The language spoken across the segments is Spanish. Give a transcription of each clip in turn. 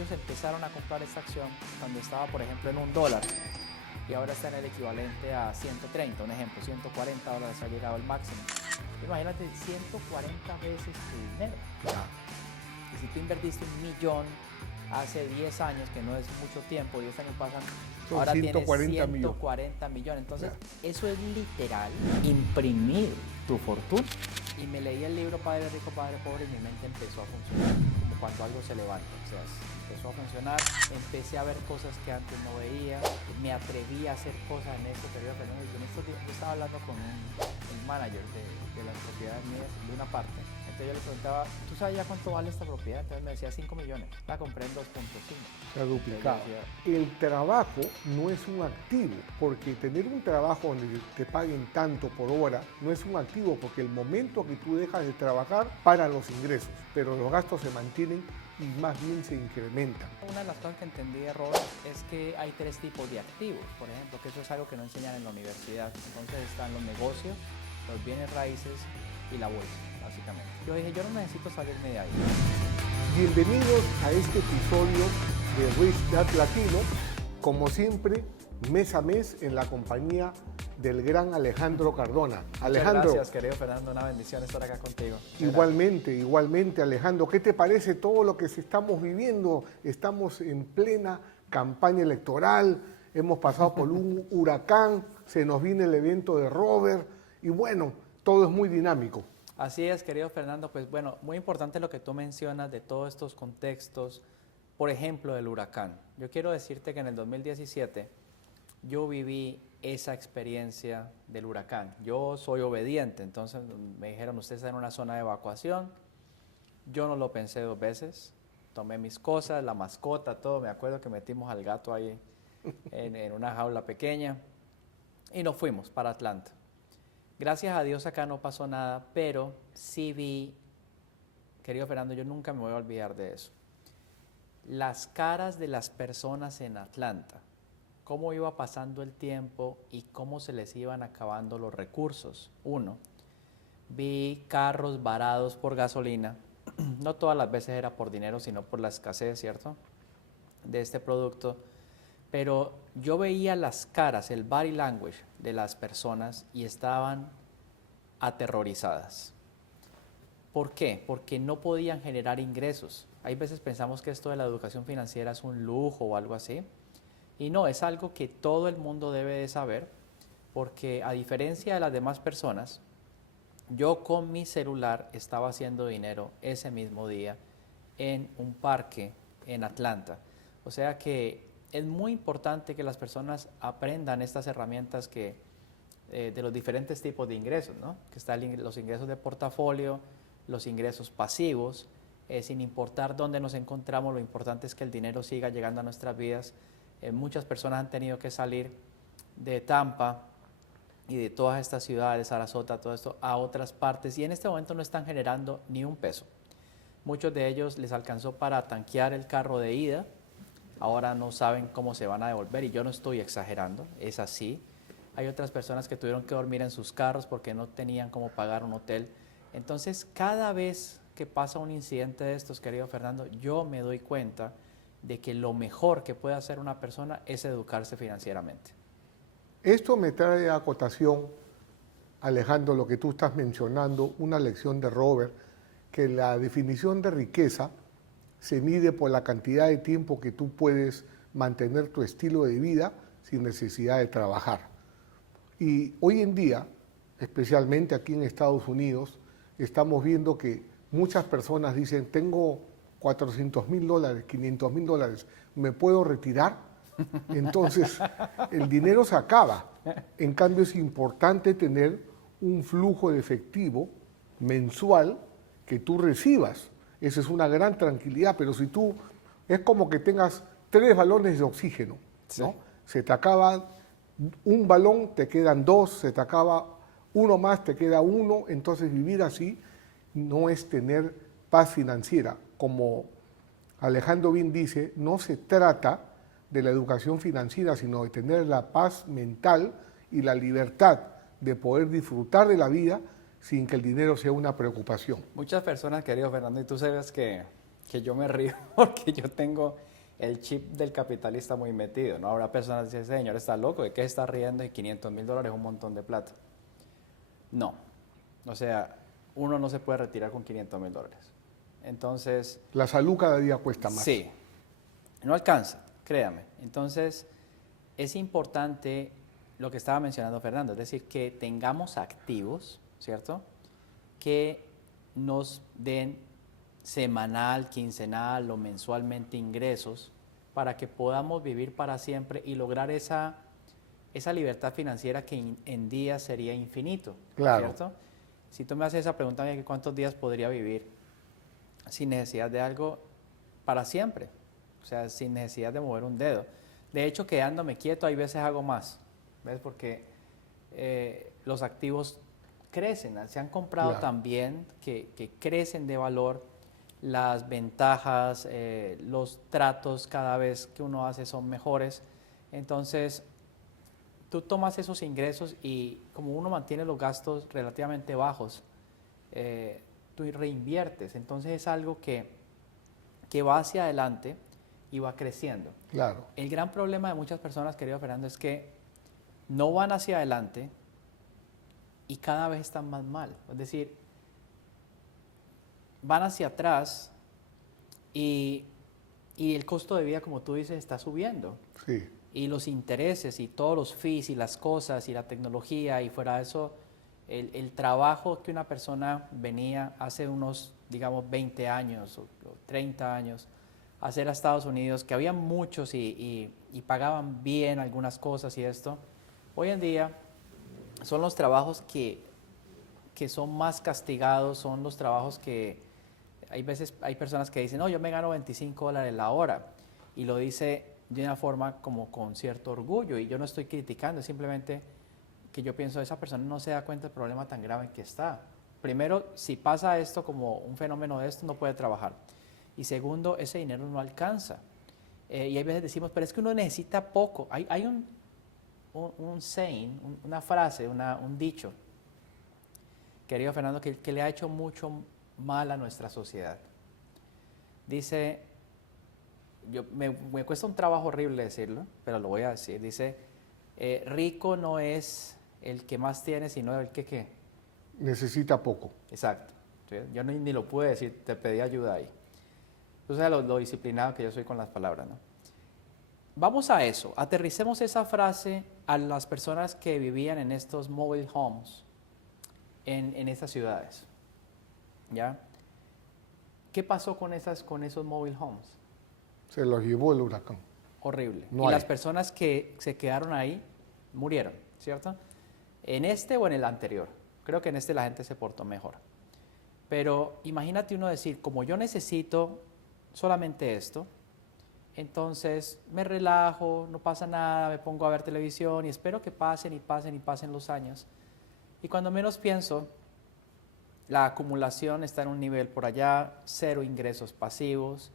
ellos empezaron a comprar esta acción cuando estaba, por ejemplo, en $1 y ahora está en el equivalente a 130, un ejemplo, $140 ha llegado el máximo. Imagínate 140 veces tu dinero. Y si tú invertiste 1.000.000 hace 10 años, que no es mucho tiempo, 10 años pasan, son ahora tienes 140 millones. Entonces, eso es literal, imprimir tu fortuna. Y me leí el libro Padre Rico, Padre Pobre y mi mente empezó a funcionar, como cuando algo se levanta. O sea, empezó a funcionar, empecé a ver cosas que antes no veía, me atreví a hacer cosas en este periodo. En estos días yo estaba hablando con el manager de las propiedades mías, de una parte. Entonces yo le preguntaba, ¿tú sabes ya cuánto vale esta propiedad? Entonces me decía 5 millones, la compré en 2.5. Se ha duplicado. El trabajo no es un activo, porque tener un trabajo donde te paguen tanto por hora no es un activo, porque el momento que tú dejas de trabajar paran los ingresos, pero los gastos se mantienen y más bien se incrementan. Una de las cosas que entendí de Robert es que hay 3 tipos de activos, por ejemplo, que eso es algo que no enseñan en la universidad. Entonces están los negocios, los bienes raíces y la bolsa, básicamente. Yo dije, yo no necesito salirme de ahí. Bienvenidos a este episodio de Rich Dad Latino, como siempre, mes a mes en la compañía del gran Alejandro Cardona. Alejandro, muchas gracias, querido Fernando, una bendición estar acá contigo. Igualmente, Alejandro, ¿qué te parece todo lo que estamos viviendo? Estamos en plena campaña electoral, hemos pasado por un huracán, se nos viene el evento de Robert y bueno, todo es muy dinámico. Así es, querido Fernando, pues bueno, muy importante lo que tú mencionas de todos estos contextos, por ejemplo, del huracán. Yo quiero decirte que en el 2017 yo viví esa experiencia del huracán. Yo soy obediente, entonces me dijeron, usted está en una zona de evacuación. Yo no lo pensé 2 veces, tomé mis cosas, la mascota, todo. Me acuerdo que metimos al gato ahí en una jaula pequeña y nos fuimos para Atlanta. Gracias a Dios acá no pasó nada, pero sí vi, querido Fernando, yo nunca me voy a olvidar de eso. Las caras de las personas en Atlanta, cómo iba pasando el tiempo y cómo se les iban acabando los recursos. Uno, vi carros varados por gasolina, no todas las veces era por dinero, sino por la escasez, ¿cierto?, de este producto. Pero yo veía las caras, el body language de las personas y estaban aterrorizadas. ¿Por qué? Porque no podían generar ingresos. Hay veces pensamos que esto de la educación financiera es un lujo o algo así. Y no, es algo que todo el mundo debe de saber, porque a diferencia de las demás personas, yo con mi celular estaba haciendo dinero ese mismo día en un parque en Atlanta. O sea que es muy importante que las personas aprendan estas herramientas de los diferentes tipos de ingresos, ¿no? Que están los ingresos de portafolio, los ingresos pasivos, sin importar dónde nos encontramos, lo importante es que el dinero siga llegando a nuestras vidas. Muchas personas han tenido que salir de Tampa y de todas estas ciudades, Sarasota, todo esto, a otras partes y en este momento no están generando ni un peso. Muchos de ellos les alcanzó para tanquear el carro de ida, ahora no saben cómo se van a devolver y yo no estoy exagerando, es así. Hay otras personas que tuvieron que dormir en sus carros porque no tenían cómo pagar un hotel. Entonces, cada vez que pasa un incidente de estos, querido Fernando, yo me doy cuenta de que lo mejor que puede hacer una persona es educarse financieramente. Esto me trae a acotación, Alejandro, lo que tú estás mencionando, una lección de Robert, que la definición de riqueza se mide por la cantidad de tiempo que tú puedes mantener tu estilo de vida sin necesidad de trabajar. Y hoy en día, especialmente aquí en Estados Unidos, estamos viendo que muchas personas dicen, tengo $400,000, $500,000, ¿me puedo retirar? Entonces, el dinero se acaba. En cambio, es importante tener un flujo de efectivo mensual que tú recibas. Esa es una gran tranquilidad, pero si tú, es como que tengas 3 balones de oxígeno, ¿no? Sí. Se te acaba un balón, te quedan 2, se te acaba uno más, te queda 1, entonces vivir así no es tener paz financiera. Como Alejandro bien dice, no se trata de la educación financiera, sino de tener la paz mental y la libertad de poder disfrutar de la vida sin que el dinero sea una preocupación. Muchas personas, querido Fernando, y tú sabes que que yo me río porque yo tengo el chip del capitalista muy metido, ¿no? Habrá personas que dicen, señor, está loco, ¿de qué está riendo? Y $500,000 es un montón de plata. No, o sea, uno no se puede retirar con $500,000. Entonces, La salud cada día cuesta más. sí, no alcanza, créame. Entonces, es importante lo que estaba mencionando Fernando, es decir, que tengamos activos, ¿cierto? Que nos den semanal, quincenal o mensualmente ingresos para que podamos vivir para siempre y lograr esa libertad financiera que en días sería infinito, Claro. ¿cierto? Si tú me haces esa pregunta, ¿cuántos días podría vivir sin necesidad de algo para siempre? O sea, sin necesidad de mover un dedo. De hecho, quedándome quieto, hay veces hago más, ¿ves? Porque los activos crecen, se han comprado Claro. también que crecen de valor, las ventajas, los tratos cada vez que uno hace son mejores. Entonces, tú tomas esos ingresos y como uno mantiene los gastos relativamente bajos, tú reinviertes. Entonces es algo que va hacia adelante y va creciendo. Claro. El gran problema de muchas personas, querido Fernando, es que no van hacia adelante y cada vez están más mal. Es decir, van hacia atrás y el costo de vida, como tú dices, está subiendo. Sí. Y los intereses y todos los fees y las cosas y la tecnología y fuera de eso, el trabajo que una persona venía hace unos, digamos, 20 años o 30 años a hacer a Estados Unidos, que había muchos y pagaban bien algunas cosas y esto, hoy en día son los trabajos que son más castigados, son los trabajos que hay veces, hay personas que dicen, no, yo me gano $25 la hora, y lo dice de una forma como con cierto orgullo, y yo no estoy criticando, es simplemente que yo pienso, esa persona no se da cuenta del problema tan grave en que está. Primero, si pasa esto como un fenómeno de esto, no puede trabajar. Y segundo, ese dinero no alcanza. Y hay veces decimos, pero es que uno necesita poco. Hay un saying, una frase, un dicho, querido Fernando, que le ha hecho mucho mal a nuestra sociedad. Dice, me cuesta un trabajo horrible decirlo, pero lo voy a decir. Dice, rico no es el que más tiene, sino el que ¿qué? Necesita poco. Exacto. ¿Sí? Yo ni lo pude decir, te pedí ayuda ahí. Tú sabes lo disciplinado que yo soy con las palabras, ¿no? Vamos a eso, aterricemos esa frase a las personas que vivían en estos mobile homes, en estas ciudades. ¿Ya? ¿Qué pasó con esos mobile homes? Se los llevó el huracán. Horrible. No y hay. las personas que se quedaron ahí murieron, ¿cierto? En este o en el anterior. Creo que en este la gente se portó mejor. Pero imagínate uno decir, como yo necesito solamente esto, entonces me relajo, no pasa nada, me pongo a ver televisión y espero que pasen y pasen y pasen los años. Y cuando menos pienso, la acumulación está en un nivel por allá, 0 ingresos pasivos,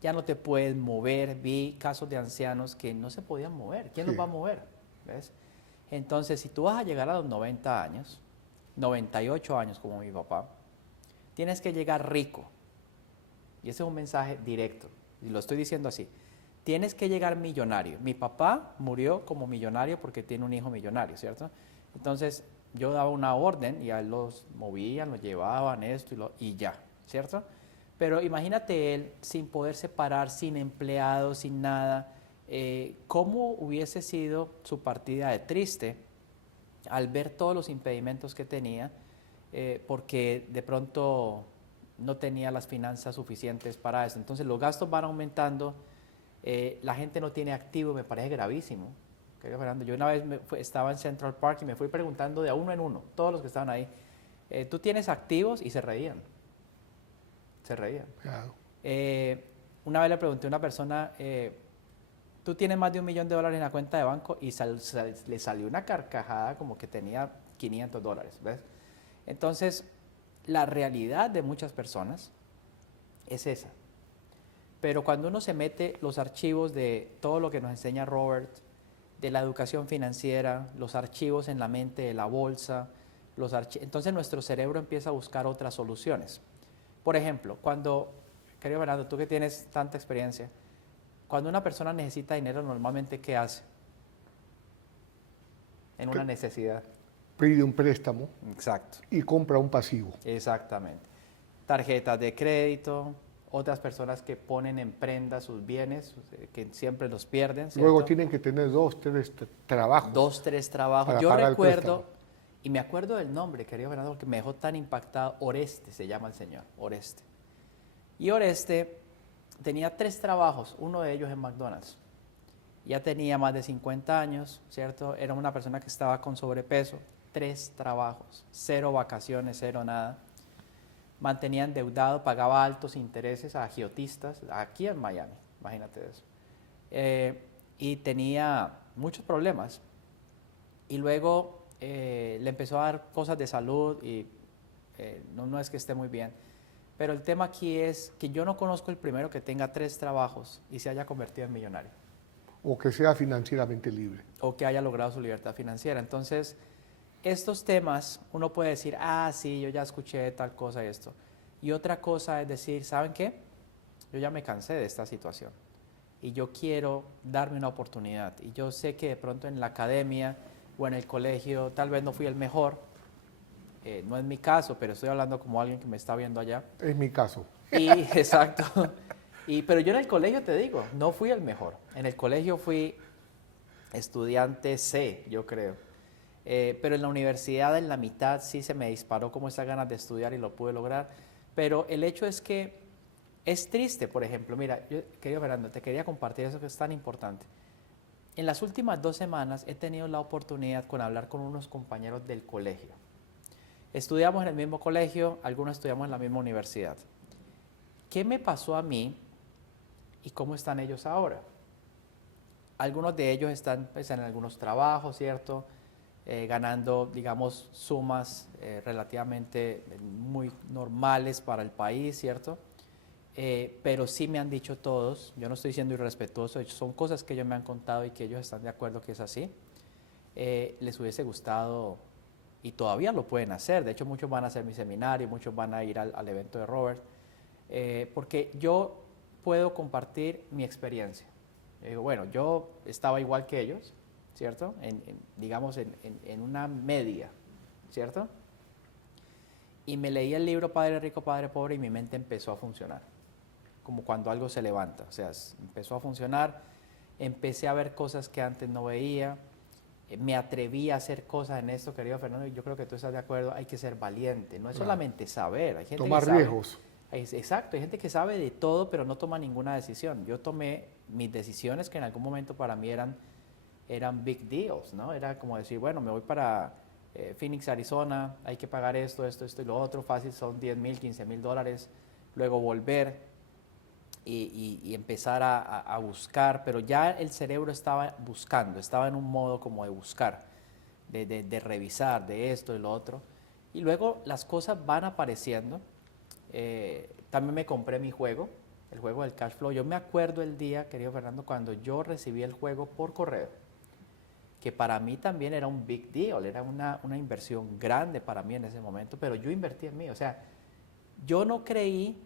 ya no te puedes mover. Vi casos de ancianos que no se podían mover. ¿Quién Sí. los va a mover? ¿Ves? Entonces, si tú vas a llegar a los 90 años, 98 años como mi papá, tienes que llegar rico. Y ese es un mensaje directo, y lo estoy diciendo así. Tienes que llegar millonario. Mi papá murió como millonario porque tiene un hijo millonario, ¿cierto? Entonces, yo daba una orden y a él los movían, los llevaban, esto y ya, ¿cierto? Pero imagínate él sin poder separar, sin empleados, sin nada, ¿cómo hubiese sido su partida de triste al ver todos los impedimentos que tenía, porque de pronto no tenía las finanzas suficientes para eso? Entonces los gastos van aumentando, la gente no tiene activo, me parece gravísimo. Fernando, yo una vez estaba en Central Park y me fui preguntando de a uno en uno, todos los que estaban ahí, ¿tú tienes activos? Y se reían. Se reían. Claro. Una vez le pregunté a una persona, ¿tú tienes más de $1 millón en la cuenta de banco? Y le salió una carcajada como que tenía $500, ¿ves? Entonces, la realidad de muchas personas es esa. Pero cuando uno se mete los archivos de todo lo que nos enseña Robert, de la educación financiera, los archivos en la mente de la bolsa, entonces nuestro cerebro empieza a buscar otras soluciones. Por ejemplo, cuando querido Fernando, tú que tienes tanta experiencia, cuando una persona necesita dinero, normalmente, ¿qué hace? En una necesidad. Pide un préstamo Exacto. y compra un pasivo. Exactamente. Tarjetas de crédito, otras personas que ponen en prenda sus bienes, que siempre los pierden, ¿cierto? Luego tienen que tener 2, 3 trabajos. 2, 3 trabajos. para Yo pagar el recuerdo, préstamo. y me acuerdo del nombre, querido Fernando, porque me dejó tan impactado. Oreste se llama el señor, Oreste. Y Oreste tenía 3 trabajos, uno de ellos en McDonald's. Ya tenía más de 50 años, ¿cierto? Era una persona que estaba con sobrepeso, 3 trabajos, 0 vacaciones, 0 nada. Mantenía endeudado, pagaba altos intereses a agiotistas aquí en Miami, imagínate eso. Y tenía muchos problemas. Y luego le empezó a dar cosas de salud y no es que esté muy bien. Pero el tema aquí es que yo no conozco el primero que tenga 3 trabajos y se haya convertido en millonario. O que sea financieramente libre. O que haya logrado su libertad financiera. Entonces, estos temas, uno puede decir, ah, sí, yo ya escuché tal cosa y esto. Y otra cosa es decir, ¿saben qué? Yo ya me cansé de esta situación y yo quiero darme una oportunidad. Y yo sé que de pronto en la academia o en el colegio tal vez no fui el mejor. No es mi caso, pero estoy hablando como alguien que me está viendo allá. Es mi caso. Y, exacto. Pero yo en el colegio, te digo, no fui el mejor. En el colegio fui estudiante C, yo creo. Pero en la universidad, en la mitad, sí se me disparó como esas ganas de estudiar y lo pude lograr. Pero el hecho es que es triste, por ejemplo. Mira, yo, querido Fernando, te quería compartir eso que es tan importante. En las últimas 2 semanas he tenido la oportunidad con hablar con unos compañeros del colegio. Estudiamos en el mismo colegio, algunos estudiamos en la misma universidad. ¿Qué me pasó a mí y cómo están ellos ahora? Algunos de ellos están pues, en algunos trabajos, ¿cierto? Ganando, digamos, sumas relativamente muy normales para el país, ¿cierto? Pero sí me han dicho todos, yo no estoy siendo irrespetuoso, son cosas que ellos me han contado y que ellos están de acuerdo que es así. Les hubiese gustado, y todavía lo pueden hacer, de hecho muchos van a hacer mi seminario, muchos van a ir al evento de Robert, porque yo puedo compartir mi experiencia. Digo, bueno, yo estaba igual que ellos, ¿cierto? Digamos, en una media, ¿cierto? Y me leí el libro Padre Rico, Padre Pobre y mi mente empezó a funcionar, como cuando algo se levanta, o sea, empezó a funcionar, empecé a ver cosas que antes no veía, me atreví a hacer cosas en esto, querido Fernando, y yo creo que tú estás de acuerdo, hay que ser valiente, no es solamente saber, hay gente Tomar que sabe, riesgos. Exacto, hay gente que sabe de todo, pero no toma ninguna decisión. Yo tomé mis decisiones que en algún momento para mí eran big deals, ¿no? Era como decir, bueno, me voy para Phoenix, Arizona, hay que pagar esto y lo otro, fácil son $10,000, $15,000, luego volver y empezar a buscar, pero ya el cerebro estaba buscando, estaba en un modo como de buscar, de revisar, de esto y lo otro, y luego las cosas van apareciendo. También me compré mi juego, el juego del cash flow. Yo me acuerdo el día, querido Fernando, cuando yo recibí el juego por correo, que para mí también era un big deal, era una inversión grande para mí en ese momento, pero yo invertí en mí. O sea, yo no creí,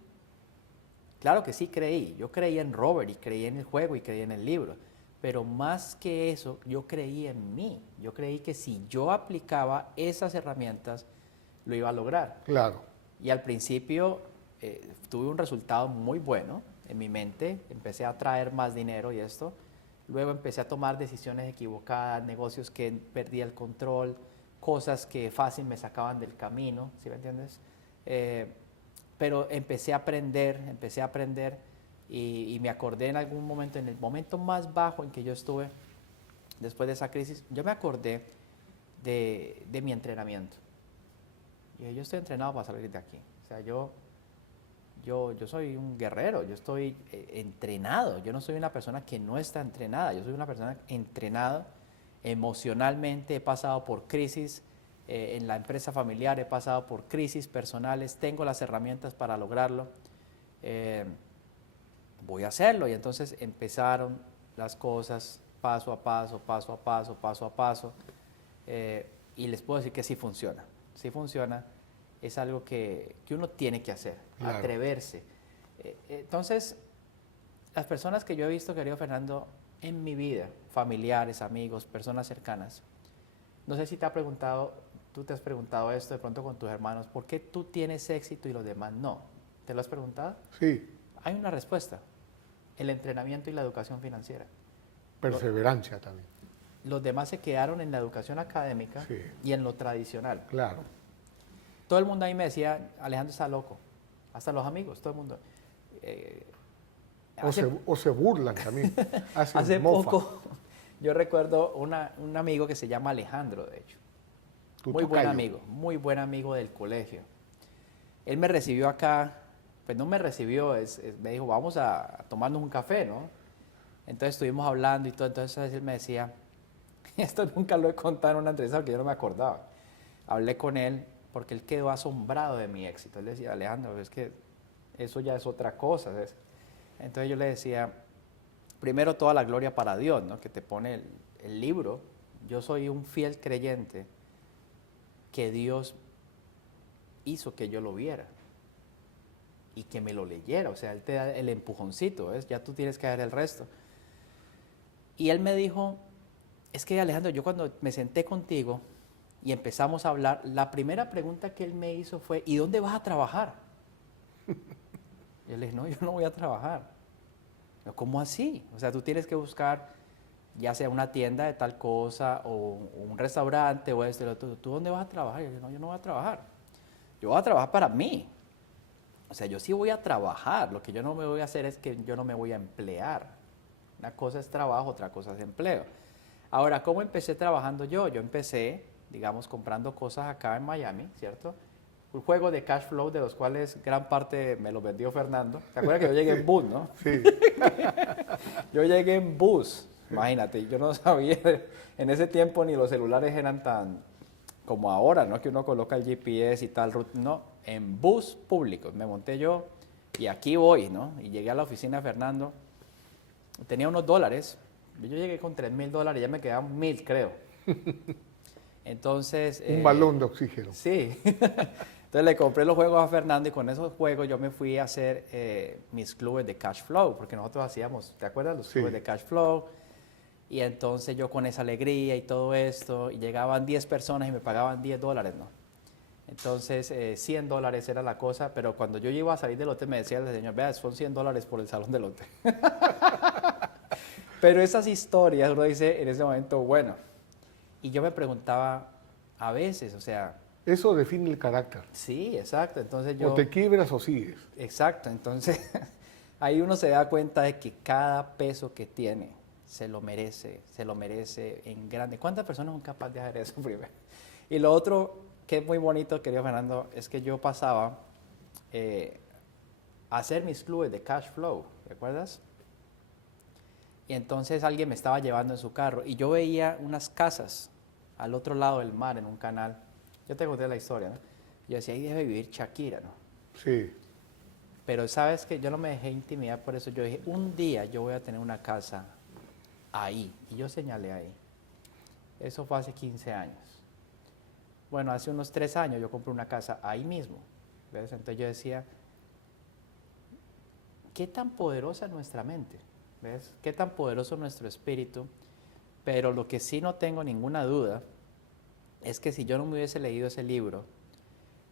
claro que sí creí, yo creí en Robert y creí en el juego y creí en el libro, pero más que eso, yo creí en mí. Yo creí que si yo aplicaba esas herramientas, lo iba a lograr. Claro. Y al principio tuve un resultado muy bueno en mi mente, empecé a traer más dinero y esto. Luego empecé a tomar decisiones equivocadas, negocios que perdía el control, cosas que fácil me sacaban del camino, ¿sí me entiendes? Pero empecé a aprender y me acordé en algún momento, en el momento más bajo en que yo estuve después de esa crisis, yo me acordé de mi entrenamiento. Yo estoy entrenado para salir de aquí. O sea, yo soy un guerrero, yo estoy entrenado. Yo no soy una persona que no está entrenada. Yo soy una persona entrenada emocionalmente. He pasado por crisis en la empresa familiar, he pasado por crisis personales. Tengo las herramientas para lograrlo. Voy a hacerlo. Y entonces empezaron las cosas paso a paso, paso a paso, paso a paso. Y les puedo decir que sí funciona. Sí funciona, es algo que uno tiene que hacer, claro. Atreverse. Entonces, las personas que yo he visto, querido Fernando, en mi vida, familiares, amigos, personas cercanas, no sé si tú te has preguntado esto de pronto con tus hermanos, ¿por qué tú tienes éxito y los demás no? ¿Te lo has preguntado? Sí, Hay una respuesta, el entrenamiento y la educación financiera. perseverancia también. Los demás se quedaron en la educación académica Sí. y en lo tradicional. Claro. Todo el mundo ahí me decía, Alejandro está loco, hasta los amigos, todo el mundo. O se burlan también. Hace mofa. poco, yo recuerdo un amigo que se llama Alejandro, de hecho. Tu Muy buen tocayo. muy buen amigo del colegio. Él me recibió acá, pues no me recibió, me dijo, vamos a tomarnos un café, ¿no? Entonces estuvimos hablando y todo, entonces él me decía, esto nunca lo he contado en una entrevista porque yo no me acordaba. Hablé con él porque él quedó asombrado de mi éxito. Él decía, Alejandro, es que eso ya es otra cosa, ¿ves? Entonces yo le decía, primero toda la gloria para Dios, ¿no? Que te pone el libro. Yo soy un fiel creyente que Dios hizo que yo lo viera y que me lo leyera. O sea, Él te da el empujoncito, ¿ves? Ya tú tienes que dar el resto. Y él me dijo, es que Alejandro, yo cuando me senté contigo y empezamos a hablar, la primera pregunta que él me hizo fue, ¿y dónde vas a trabajar? Yo le dije, no, yo no voy a trabajar. Yo, ¿cómo así? O sea, tú tienes que buscar ya sea una tienda de tal cosa o un restaurante o esto y lo otro. ¿Tú dónde vas a trabajar? Yo le dije, no, yo no voy a trabajar. Yo voy a trabajar para mí. O sea, yo sí voy a trabajar. Lo que yo no me voy a hacer es que yo no me voy a emplear. Una cosa es trabajo, otra cosa es empleo. Ahora, ¿cómo empecé trabajando yo? Yo empecé, digamos, comprando cosas acá en Miami, ¿cierto? Un juego de cash flow de los cuales gran parte me lo vendió Fernando. ¿Te acuerdas que yo llegué en bus, no? Sí. Yo llegué en bus, imagínate, yo no sabía, en ese tiempo ni los celulares eran tan como ahora, ¿no? Que uno coloca el GPS y tal, no, en bus público, me monté yo y aquí voy, ¿no? Y llegué a la oficina de Fernando, tenía unos dólares, yo llegué con $3,000, ya me quedaban 1,000, creo. Entonces... Un balón de oxígeno. Sí. Entonces le compré los juegos a Fernando y con esos juegos yo me fui a hacer mis clubes de cash flow, porque nosotros hacíamos, ¿te acuerdas? Los clubes de cash flow. Y entonces yo con esa alegría y todo esto, y llegaban 10 personas y me pagaban $10, ¿no? Entonces $100 era la cosa, pero cuando yo iba a salir del hotel me decía el señor, vea, son $100 por el salón del hotel. Pero esas historias, uno dice en ese momento, bueno, y yo me preguntaba a veces, o sea... Eso define el carácter. Sí, exacto, entonces yo... O te quiebras o sigues. Exacto, entonces ahí uno se da cuenta de que cada peso que tiene se lo merece en grande. ¿Cuántas personas son capaces de hacer eso primero? Y lo otro que es muy bonito, querido Fernando, es que yo pasaba a hacer mis clubes de cash flow, ¿recuerdas? Y entonces alguien me estaba llevando en su carro y yo veía unas casas al otro lado del mar en un canal. Yo te conté la historia, ¿no? Yo decía, ahí debe vivir Shakira, ¿no? Sí. Pero sabes que yo no me dejé intimidar por eso. Yo dije, un día yo voy a tener una casa ahí. Y yo señalé ahí. Eso fue hace 15 años. Bueno, hace unos 3 años yo compré una casa ahí mismo. ¿Ves? Entonces yo decía, ¿qué tan poderosa es nuestra mente? ¿Ves? ¿Qué tan poderoso es nuestro espíritu? Pero lo que sí no tengo ninguna duda es que si yo no me hubiese leído ese libro,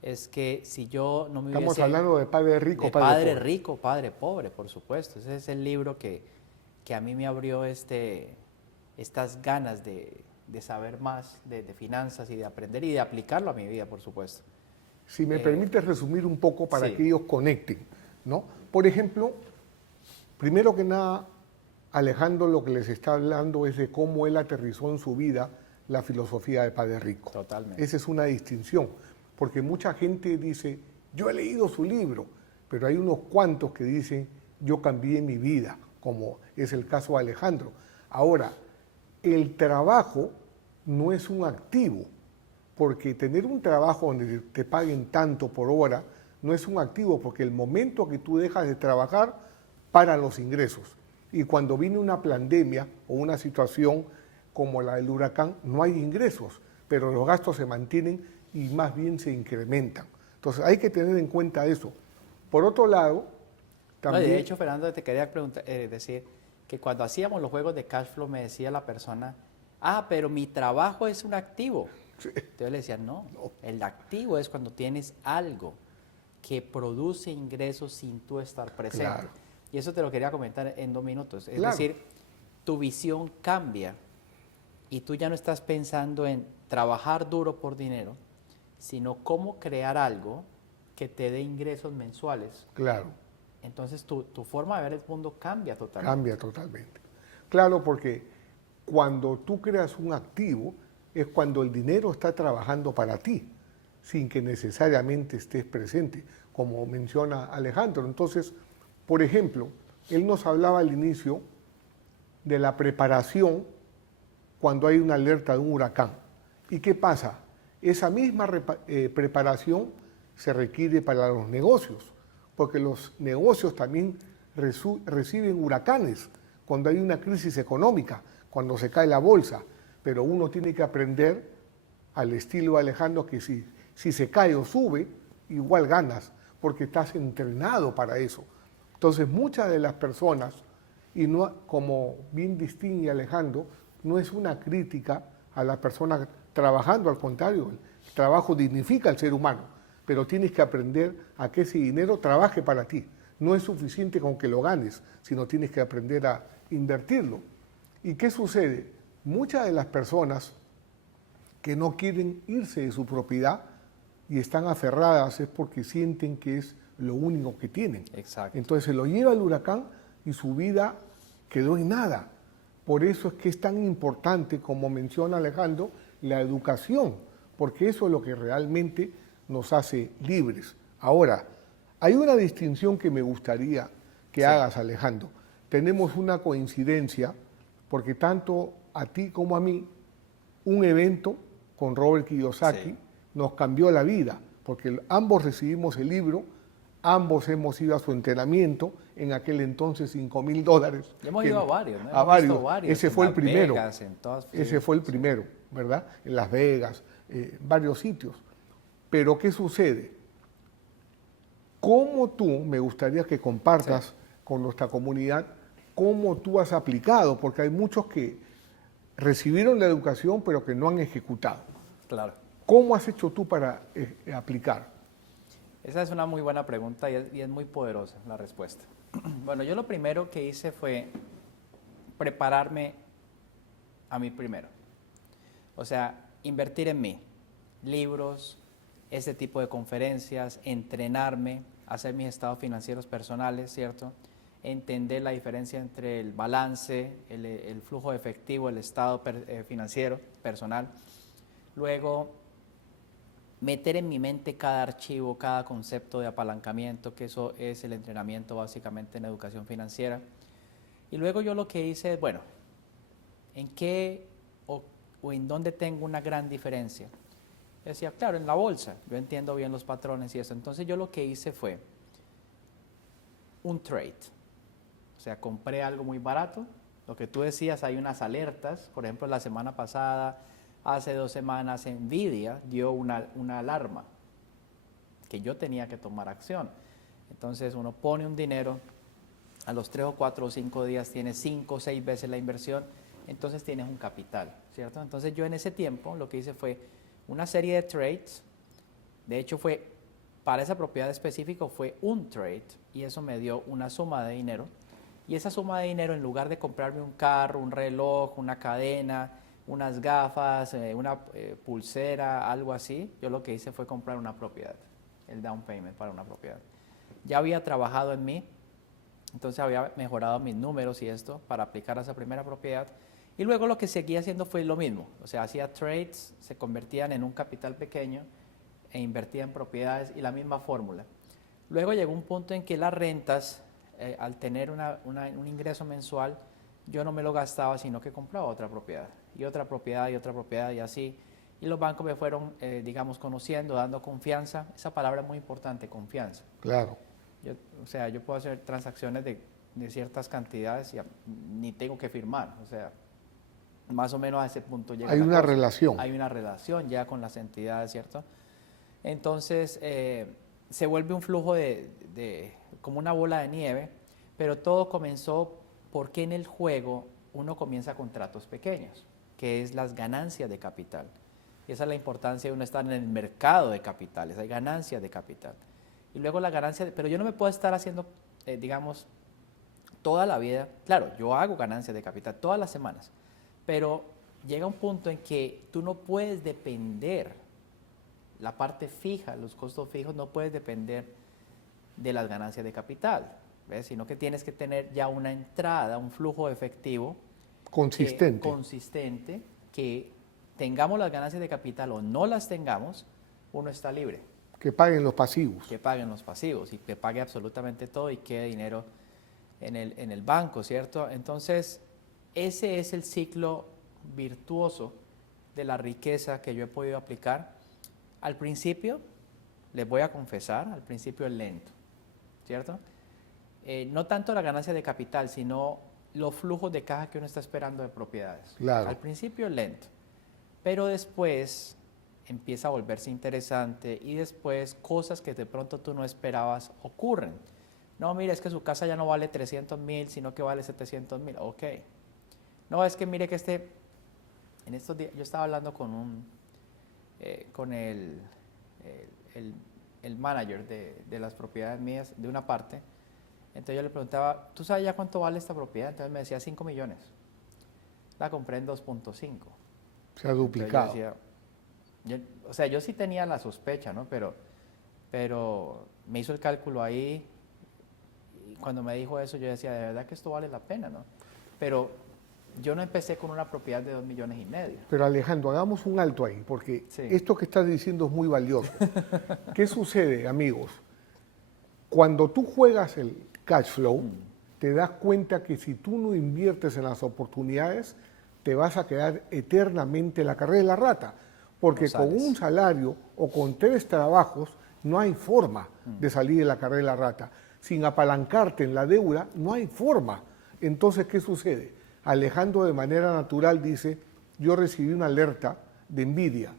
es que si yo no me hubiese... Estamos hablando de Padre Rico, de Padre Padre Pobre. Rico, Padre Pobre, por supuesto. Ese es el libro que a mí me abrió estas ganas de saber más de finanzas y de aprender y de aplicarlo a mi vida, por supuesto. Si me permites resumir un poco para sí. que ellos conecten, ¿no? Por ejemplo, primero que nada, Alejandro lo que les está hablando es de cómo él aterrizó en su vida la filosofía de Padre Rico. Totalmente. Esa es una distinción, porque mucha gente dice, yo he leído su libro, pero hay unos cuantos que dicen, yo cambié mi vida, como es el caso de Alejandro. Ahora, el trabajo no es un activo, porque tener un trabajo donde te paguen tanto por hora no es un activo, porque el momento que tú dejas de trabajar, paran los ingresos. Y cuando viene una pandemia o una situación como la del huracán, no hay ingresos, pero los gastos se mantienen y más bien se incrementan. Entonces hay que tener en cuenta eso. Por otro lado, No, y de hecho, Fernando, te quería preguntar, decir que cuando hacíamos los juegos de cash flow me decía la persona, pero mi trabajo es un activo. Sí. Entonces le decía, no, el activo es cuando tienes algo que produce ingresos sin tú estar presente. Claro. Y eso te lo quería comentar en 2 minutos. Es Claro. decir, tu visión cambia y tú ya no estás pensando en trabajar duro por dinero, sino cómo crear algo que te dé ingresos mensuales. Claro. Entonces tu forma de ver el mundo cambia totalmente. Cambia totalmente. Claro, porque cuando tú creas un activo es cuando el dinero está trabajando para ti, sin que necesariamente estés presente, como menciona Alejandro. Entonces, por ejemplo, él nos hablaba al inicio de la preparación cuando hay una alerta de un huracán. ¿Y qué pasa? Esa misma preparación se requiere para los negocios, porque los negocios también reciben huracanes cuando hay una crisis económica, cuando se cae la bolsa, pero uno tiene que aprender al estilo de Alejandro que si se cae o sube, igual ganas, porque estás entrenado para eso. Entonces muchas de las personas, y no, como bien distingue Alejandro, no es una crítica a la persona trabajando, al contrario, el trabajo dignifica al ser humano, pero tienes que aprender a que ese dinero trabaje para ti. No es suficiente con que lo ganes, sino tienes que aprender a invertirlo. ¿Y qué sucede? Muchas de las personas que no quieren irse de su propiedad y están aferradas es porque sienten que es lo único que tienen. Exacto. Entonces se lo lleva el huracán y su vida quedó en nada. Por eso es que es tan importante, como menciona Alejandro, la educación, porque eso es lo que realmente nos hace libres. Ahora, hay una distinción que me gustaría que hagas, Alejandro. Tenemos una coincidencia, porque tanto a ti como a mí, un evento con Robert Kiyosaki nos cambió la vida, porque ambos recibimos el libro, ambos hemos ido a su entrenamiento, en aquel entonces $5,000. Hemos ido a varios, ¿no? A varios. Ese fue el primero. Vegas, Ese fue el primero, ¿verdad? En Las Vegas, varios sitios. Pero ¿qué sucede? ¿Cómo tú, me gustaría que compartas con nuestra comunidad, cómo tú has aplicado? Porque hay muchos que recibieron la educación pero que no han ejecutado. Claro. ¿Cómo has hecho tú para aplicar? Esa es una muy buena pregunta y es muy poderosa la respuesta. Bueno, yo lo primero que hice fue prepararme a mí primero. O sea, invertir en mí. Libros, este tipo de conferencias, entrenarme, hacer mis estados financieros personales, ¿cierto? Entender la diferencia entre el balance, el flujo de efectivo, el estado financiero personal. Luego, meter en mi mente cada archivo, cada concepto de apalancamiento, que eso es el entrenamiento básicamente en educación financiera. Y luego yo lo que hice es, bueno, ¿en qué o en dónde tengo una gran diferencia? Yo decía, claro, en la bolsa, yo entiendo bien los patrones y eso. Entonces yo lo que hice fue un trade. O sea, compré algo muy barato. Lo que tú decías, hay unas alertas. Por ejemplo, la semana pasada, hace 2 semanas, Nvidia dio una alarma que yo tenía que tomar acción. Entonces uno pone un dinero, a los 3 o 4 o 5 días tienes 5 o 6 veces la inversión, entonces tienes un capital, ¿cierto? Entonces yo en ese tiempo lo que hice fue una serie de trades. De hecho fue, para esa propiedad específica fue un trade y eso me dio una suma de dinero. Y esa suma de dinero, en lugar de comprarme un carro, un reloj, una cadena, unas gafas, una pulsera, algo así, yo lo que hice fue comprar una propiedad, el down payment para una propiedad. Ya había trabajado en mí, entonces había mejorado mis números y esto para aplicar a esa primera propiedad. Y luego lo que seguía haciendo fue lo mismo, o sea, hacía trades, se convertían en un capital pequeño e invertía en propiedades y la misma fórmula. Luego llegó un punto en que las rentas, al tener un ingreso mensual, yo no me lo gastaba, sino que compraba otra propiedad, y otra propiedad, y otra propiedad, y así. Y los bancos me fueron, digamos, conociendo, dando confianza. Esa palabra es muy importante, confianza. Claro. O sea, yo puedo hacer transacciones de ciertas cantidades y ni tengo que firmar. O sea, más o menos a ese punto llega. Hay una relación. Hay una relación ya con las entidades, ¿cierto? Entonces, se vuelve un flujo como una bola de nieve, pero todo comenzó porque en el juego uno comienza con tratos pequeños, que es las ganancias de capital. Y esa es la importancia de uno estar en el mercado de capitales, hay ganancias de capital. Y luego la ganancia, pero yo no me puedo estar haciendo, digamos, toda la vida. Claro, yo hago ganancias de capital todas las semanas, pero llega un punto en que tú no puedes depender, la parte fija, los costos fijos, no puedes depender de las ganancias de capital, ¿ves? Sino que tienes que tener ya una entrada, un flujo efectivo consistente, que tengamos las ganancias de capital o no las tengamos, uno está libre. Que paguen los pasivos. Que paguen los pasivos y que pague absolutamente todo y quede dinero en el banco, ¿cierto? Entonces, ese es el ciclo virtuoso de la riqueza que yo he podido aplicar. Al principio, les voy a confesar, al principio es lento, ¿cierto? No tanto la ganancia de capital, sino los flujos de caja que uno está esperando de propiedades. Claro. Al principio es lento, pero después empieza a volverse interesante y después cosas que de pronto tú no esperabas ocurren. No, mire, es que su casa ya no vale 300,000, sino que vale 700,000. Ok. No, es que mire que en estos días, yo estaba hablando con el manager de las propiedades mías, de una parte. Entonces yo le preguntaba, ¿tú sabes ya cuánto vale esta propiedad? Entonces me decía 5 millones. La compré en 2.5. Se ha duplicado. Yo sí tenía la sospecha, ¿no? Pero me hizo el cálculo ahí y cuando me dijo eso yo decía, de verdad que esto vale la pena, ¿no? Pero yo no empecé con una propiedad de 2,5 millones. Pero Alejandro, hagamos un alto ahí, porque sí, esto que estás diciendo es muy valioso. ¿Qué sucede, amigos? Cuando tú juegas el cash flow, te das cuenta que si tú no inviertes en las oportunidades, te vas a quedar eternamente en la carrera de la rata. Porque no con un salario o con 3 trabajos no hay forma de salir de la carrera de la rata. Sin apalancarte en la deuda, no hay forma. Entonces, ¿qué sucede? Alejandro de manera natural dice, yo recibí una alerta de envidia,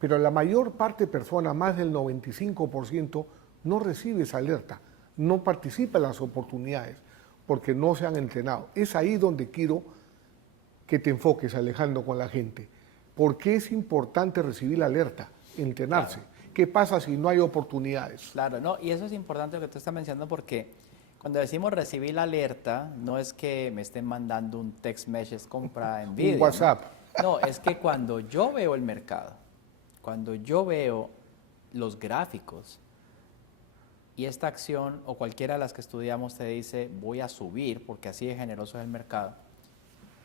pero la mayor parte de personas, más del 95%, no recibe esa alerta, no participa en las oportunidades porque no se han entrenado. Es ahí donde quiero que te enfoques, Alejandro, con la gente. ¿Por qué es importante recibir la alerta, entrenarse? Claro. ¿Qué pasa si no hay oportunidades? Claro, no, y eso es importante lo que tú estás mencionando porque cuando decimos recibir la alerta, no es que me estén mandando un text message compra Nvidia. Un WhatsApp. No, es que cuando yo veo el mercado, cuando yo veo los gráficos y esta acción o cualquiera de las que estudiamos te dice voy a subir porque así de generoso es el mercado,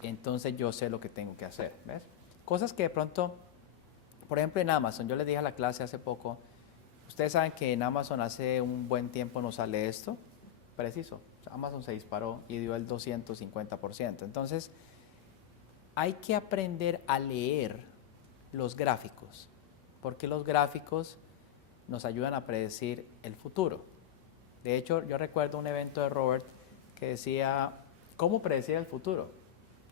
entonces yo sé lo que tengo que hacer, ¿ves? Cosas que de pronto, por ejemplo en Amazon, yo les dije a la clase hace poco, ustedes saben que en Amazon hace un buen tiempo no sale esto, preciso, Amazon se disparó y dio el 250%. Entonces, hay que aprender a leer los gráficos, porque los gráficos nos ayudan a predecir el futuro. De hecho, yo recuerdo un evento de Robert que decía, ¿cómo predecir el futuro?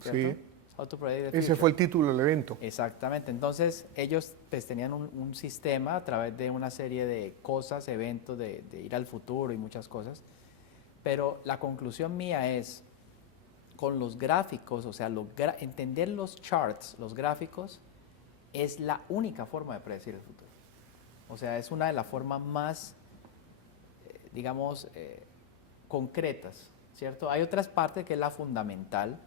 ¿Cierto? Sí. How to predict the future. Ese fue el título del evento. Exactamente. Entonces, ellos pues, tenían un sistema a través de una serie de cosas, eventos, de ir al futuro y muchas cosas. Pero la conclusión mía es, con los gráficos, o sea, entender los charts, los gráficos, es la única forma de predecir el futuro. O sea, es una de las formas más, digamos, concretas, ¿cierto? Hay otras partes que es la fundamental.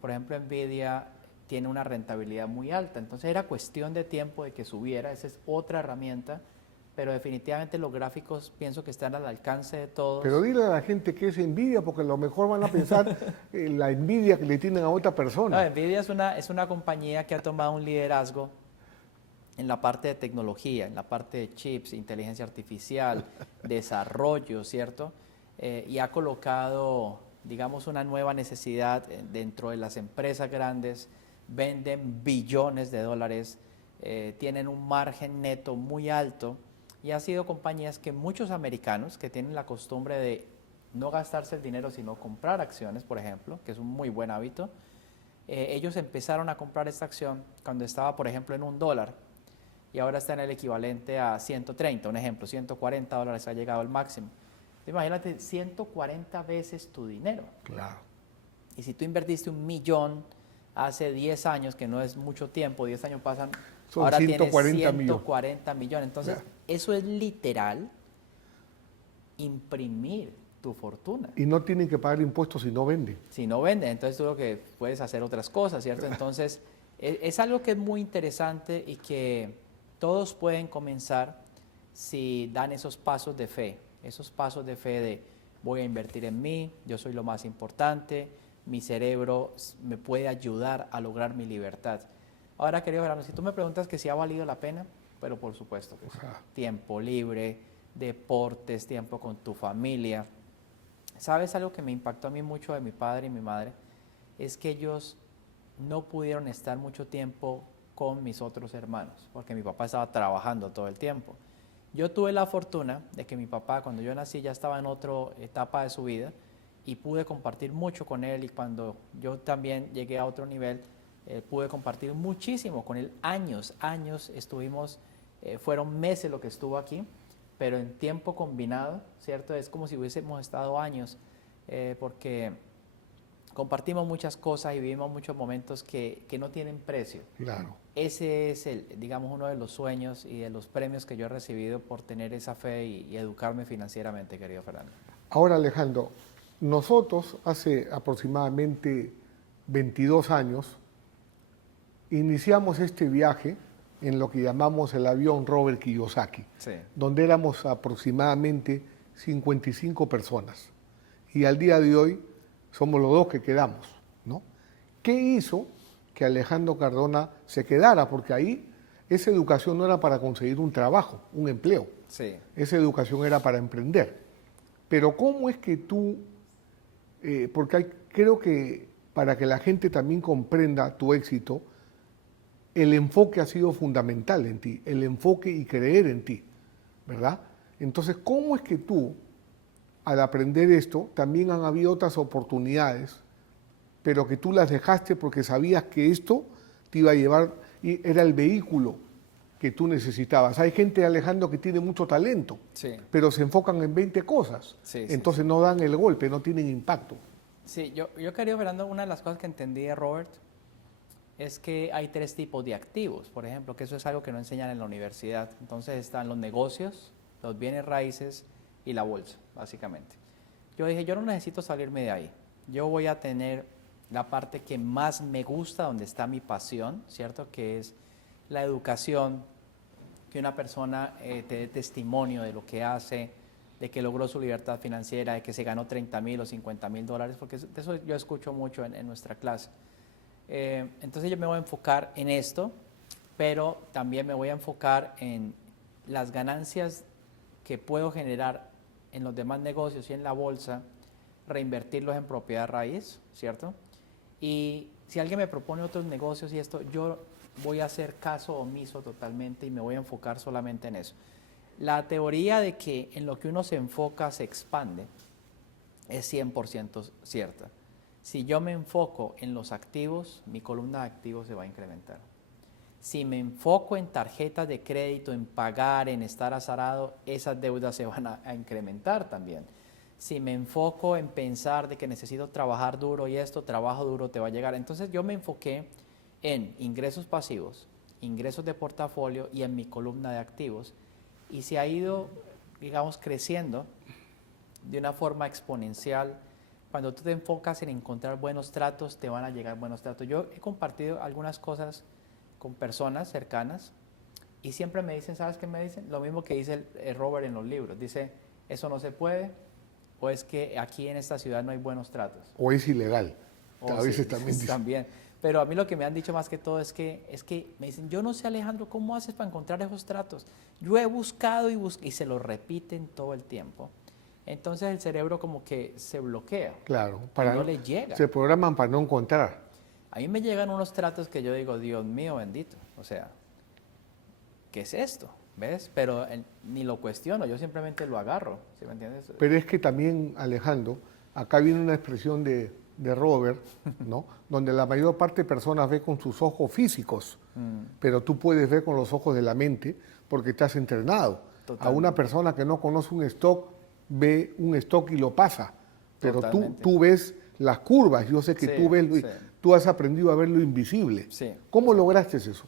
Por ejemplo, Nvidia tiene una rentabilidad muy alta, entonces era cuestión de tiempo de que subiera, esa es otra herramienta. Pero definitivamente los gráficos pienso que están al alcance de todos. Pero dile a la gente que es envidia, porque a lo mejor van a pensar en la envidia que le tienen a otra persona. No, Nvidia es una compañía que ha tomado un liderazgo en la parte de tecnología, en la parte de chips, inteligencia artificial, desarrollo, ¿cierto? Y ha colocado, digamos, una nueva necesidad dentro de las empresas grandes, venden billones de dólares, tienen un margen neto muy alto. Y ha sido compañías que muchos americanos que tienen la costumbre de no gastarse el dinero, sino comprar acciones, por ejemplo, que es un muy buen hábito, ellos empezaron a comprar esta acción cuando estaba, por ejemplo, en $1. y ahora está en el equivalente a 130, un ejemplo, $140 ha llegado al máximo. Imagínate, 140 veces tu dinero. Claro. Y si tú invertiste 1.000.000 hace 10 años, que no es mucho tiempo, 10 años pasan, Son ahora 140 tienes millones. 140 millones. Entonces, Claro. eso es literal imprimir tu fortuna. Y no tienen que pagar impuestos si no venden. Si no venden, entonces tú lo que puedes hacer otras cosas, ¿cierto? Entonces, es algo que es muy interesante y que todos pueden comenzar si dan esos pasos de fe de voy a invertir en mí, yo soy lo más importante, mi cerebro me puede ayudar a lograr mi libertad. Ahora, querido Gerardo, si tú me preguntas que si ha valido la pena, pero por supuesto que sí. Tiempo libre, deportes, tiempo con tu familia. ¿Sabes algo que me impactó a mí mucho de mi padre y mi madre? Es que ellos no pudieron estar mucho tiempo con mis otros hermanos, porque mi papá estaba trabajando todo el tiempo. Yo tuve la fortuna de que mi papá, cuando yo nací, ya estaba en otra etapa de su vida y pude compartir mucho con él, y cuando yo también llegué a otro nivel, pude compartir muchísimo con él. Años estuvimos, fueron meses lo que estuvo aquí, pero en tiempo combinado, ¿cierto? Es como si hubiésemos estado años, porque compartimos muchas cosas y vivimos muchos momentos que no tienen precio. Claro. Ese es, digamos, uno de los sueños y de los premios que yo he recibido por tener esa fe y educarme financieramente, querido Fernando. Ahora, Alejandro, nosotros hace aproximadamente 22 años iniciamos este viaje en lo que llamamos el avión Robert Kiyosaki, Sí. donde éramos aproximadamente 55 personas. Y al día de hoy somos los dos que quedamos, ¿no? ¿Qué hizo que Alejandro Cardona se quedara? Porque ahí esa educación no era para conseguir un trabajo, un empleo. Sí. Esa educación era para emprender. Pero ¿cómo es que tú, porque creo que para que la gente también comprenda tu éxito, el enfoque ha sido fundamental en ti, el enfoque y creer en ti, ¿verdad? Entonces, ¿cómo es que tú, al aprender esto, también han habido otras oportunidades, pero que tú las dejaste porque sabías que esto te iba a llevar, y era el vehículo que tú necesitabas? Hay gente, Alejandro, que tiene mucho talento, Sí. pero se enfocan en 20 cosas, Sí, entonces no dan el golpe, no tienen impacto. Sí, yo querido Fernando, una de las cosas que entendí de Robert es que hay 3 tipos de activos, por ejemplo, que eso es algo que no enseñan en la universidad. Entonces están los negocios, los bienes raíces y la bolsa, básicamente. Yo dije, yo no necesito salirme de ahí. Yo voy a tener la parte que más me gusta, donde está mi pasión, ¿cierto? Que es la educación, que una persona te dé testimonio de lo que hace, de que logró su libertad financiera, de que se ganó 30,000 o 50,000 dólares, porque de eso yo escucho mucho en nuestra clase. Entonces yo me voy a enfocar en esto, pero también me voy a enfocar en las ganancias que puedo generar en los demás negocios y en la bolsa, reinvertirlos en propiedad raíz, ¿cierto? Y si alguien me propone otros negocios y esto, yo voy a hacer caso omiso totalmente y me voy a enfocar solamente en eso. La teoría de que en lo que uno se enfoca se expande es 100% cierta. Si yo me enfoco en los activos, mi columna de activos se va a incrementar. Si me enfoco en tarjetas de crédito, en pagar, en estar azarado, esas deudas se van a incrementar también. Si me enfoco en pensar de que necesito trabajar duro y esto, trabajo duro te va a llegar. Entonces yo me enfoqué en ingresos pasivos, ingresos de portafolio y en mi columna de activos. Y se ha ido, digamos, creciendo de una forma exponencial. Cuando tú te enfocas en encontrar buenos tratos, te van a llegar buenos tratos. Yo he compartido algunas cosas con personas cercanas y siempre me dicen, ¿sabes qué me dicen? Lo mismo que dice el Robert en los libros. Dice, eso no se puede, o es que aquí en esta ciudad no hay buenos tratos. O es ilegal. A Sí, veces también dicen. también. Pero a mí lo que me han dicho más que todo es que me dicen, yo no sé, Alejandro, ¿cómo haces para encontrar esos tratos? Yo he buscado y se lo repiten todo el tiempo. Entonces el cerebro como que se bloquea. Claro, No le llega. se programan para no encontrar. A mí me llegan unos tratos que yo digo, Dios mío bendito, o sea, ¿qué es esto? ¿Ves? Pero ni lo cuestiono, yo simplemente lo agarro, ¿sí me entiendes? Pero es que también, Alejandro, acá viene una expresión de de Robert, ¿no? Donde la mayor parte de personas ve con sus ojos físicos, pero tú puedes ver con los ojos de la mente porque te has entrenado. Totalmente. A una persona que no conoce un stock, ve un stock y lo pasa, pero tú ves las curvas. Yo sé que Sí. tú has aprendido a ver lo invisible. Sí. ¿Cómo lograste eso?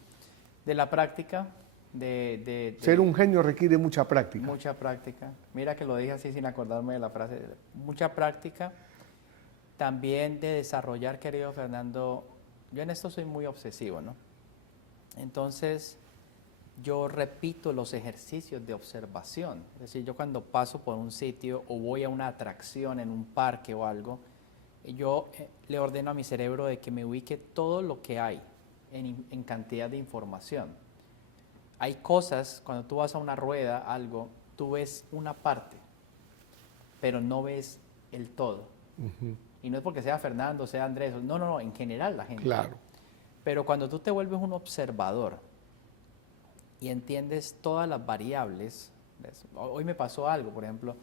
De la práctica, Ser un genio requiere mucha práctica. Mucha práctica. Mira que lo dije así sin acordarme de la frase. Mucha práctica. También de desarrollar, querido Fernando, yo en esto soy muy obsesivo, ¿no? Entonces, yo repito los ejercicios de observación. Es decir, yo cuando paso por un sitio o voy a una atracción en un parque o algo, yo le ordeno a mi cerebro de que me ubique todo lo que hay en cantidad de información. Hay cosas, cuando tú vas a una rueda, algo, tú ves una parte, pero no ves el todo. Y no es porque sea Fernando, sea Andrés, no, en general la gente. Claro. Pero cuando tú te vuelves un observador y entiendes todas las variables, ¿ves? Hoy me pasó algo, por ejemplo,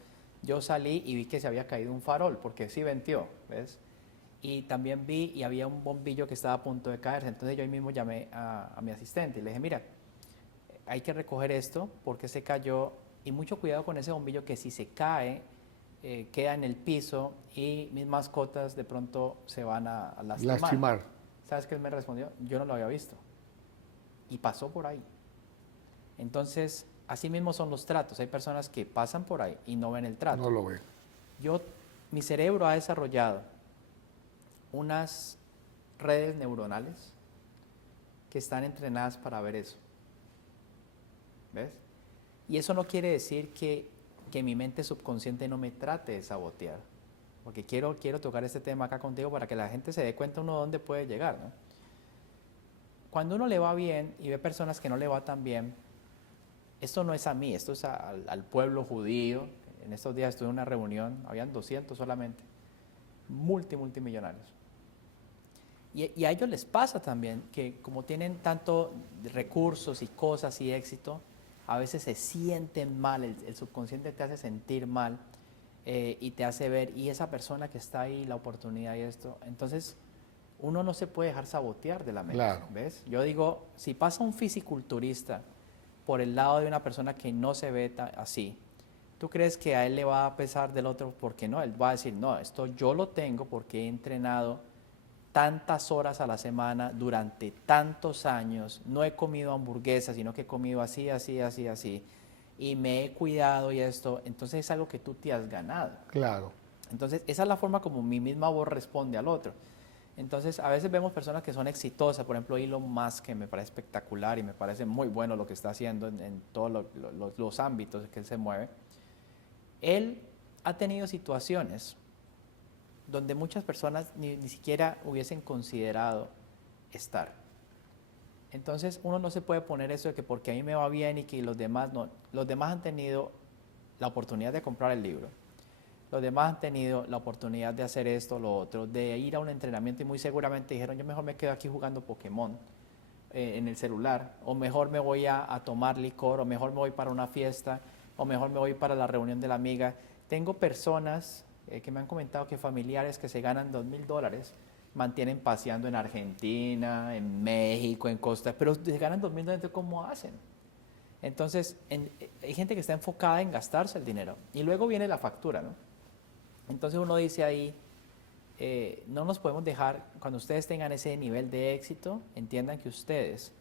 yo salí y vi que se había caído un farol, porque sí venteó, ¿ves? Y también vi y había un bombillo que estaba a punto de caerse, entonces yo ahí mismo llamé a mi asistente y le dije, mira, hay que recoger esto porque se cayó y mucho cuidado con ese bombillo que si se cae, queda en el piso y mis mascotas de pronto se van a lastimar. ¿Sabes qué él me respondió? Yo no lo había visto. Y pasó por ahí. Entonces, así mismo son los tratos. Hay personas que pasan por ahí y no ven el trato. No lo ven. Mi cerebro ha desarrollado unas redes neuronales que están entrenadas para ver eso. ¿Ves? Y eso no quiere decir que mi mente subconsciente no me trate de sabotear. Porque quiero tocar este tema acá contigo para que la gente se dé cuenta uno dónde puede llegar, ¿no? Cuando uno le va bien y ve personas que no le va tan bien, esto no es a mí, esto es al pueblo judío. En estos días estuve en una reunión, habían 200 solamente, multimillonarios. Y a ellos les pasa también que como tienen tanto recursos y cosas y éxito, a veces se sienten mal, el subconsciente te hace sentir mal y te hace ver, y esa persona que está ahí, la oportunidad y esto, entonces uno no se puede dejar sabotear de la mente, claro. ¿Ves? Yo digo, si pasa un fisiculturista por el lado de una persona que no se ve así, ¿tú crees que a él le va a pesar del otro? Porque no, él va a decir, no, esto yo lo tengo porque he entrenado tantas horas a la semana durante tantos años, no he comido hamburguesas, sino que he comido así, y me he cuidado y esto, entonces es algo que tú te has ganado. Claro. Entonces esa es la forma como mi misma voz responde al otro. Entonces a veces vemos personas que son exitosas, por ejemplo Elon Musk, que me parece espectacular y me parece muy bueno lo que está haciendo en todos los ámbitos en que él se mueve. Él ha tenido situaciones donde muchas personas ni siquiera hubiesen considerado estar. Entonces uno no se puede poner eso de que porque a mí me va bien y que los demás no. Los demás han tenido la oportunidad de comprar el libro. Los demás han tenido la oportunidad de hacer esto, lo otro, de ir a un entrenamiento y muy seguramente dijeron, yo mejor me quedo aquí jugando Pokémon en el celular, o mejor me voy a tomar licor, o mejor me voy para una fiesta, o mejor me voy para la reunión de la amiga. Tengo personas que me han comentado que familiares que se ganan $2,000 mantienen paseando en Argentina, en México, en Costa, pero se ganan $2,000, ¿cómo hacen? Entonces, hay gente que está enfocada en gastarse el dinero. Y luego viene la factura, ¿no? Entonces uno dice ahí, no nos podemos dejar, cuando ustedes tengan ese nivel de éxito, entiendan que ustedes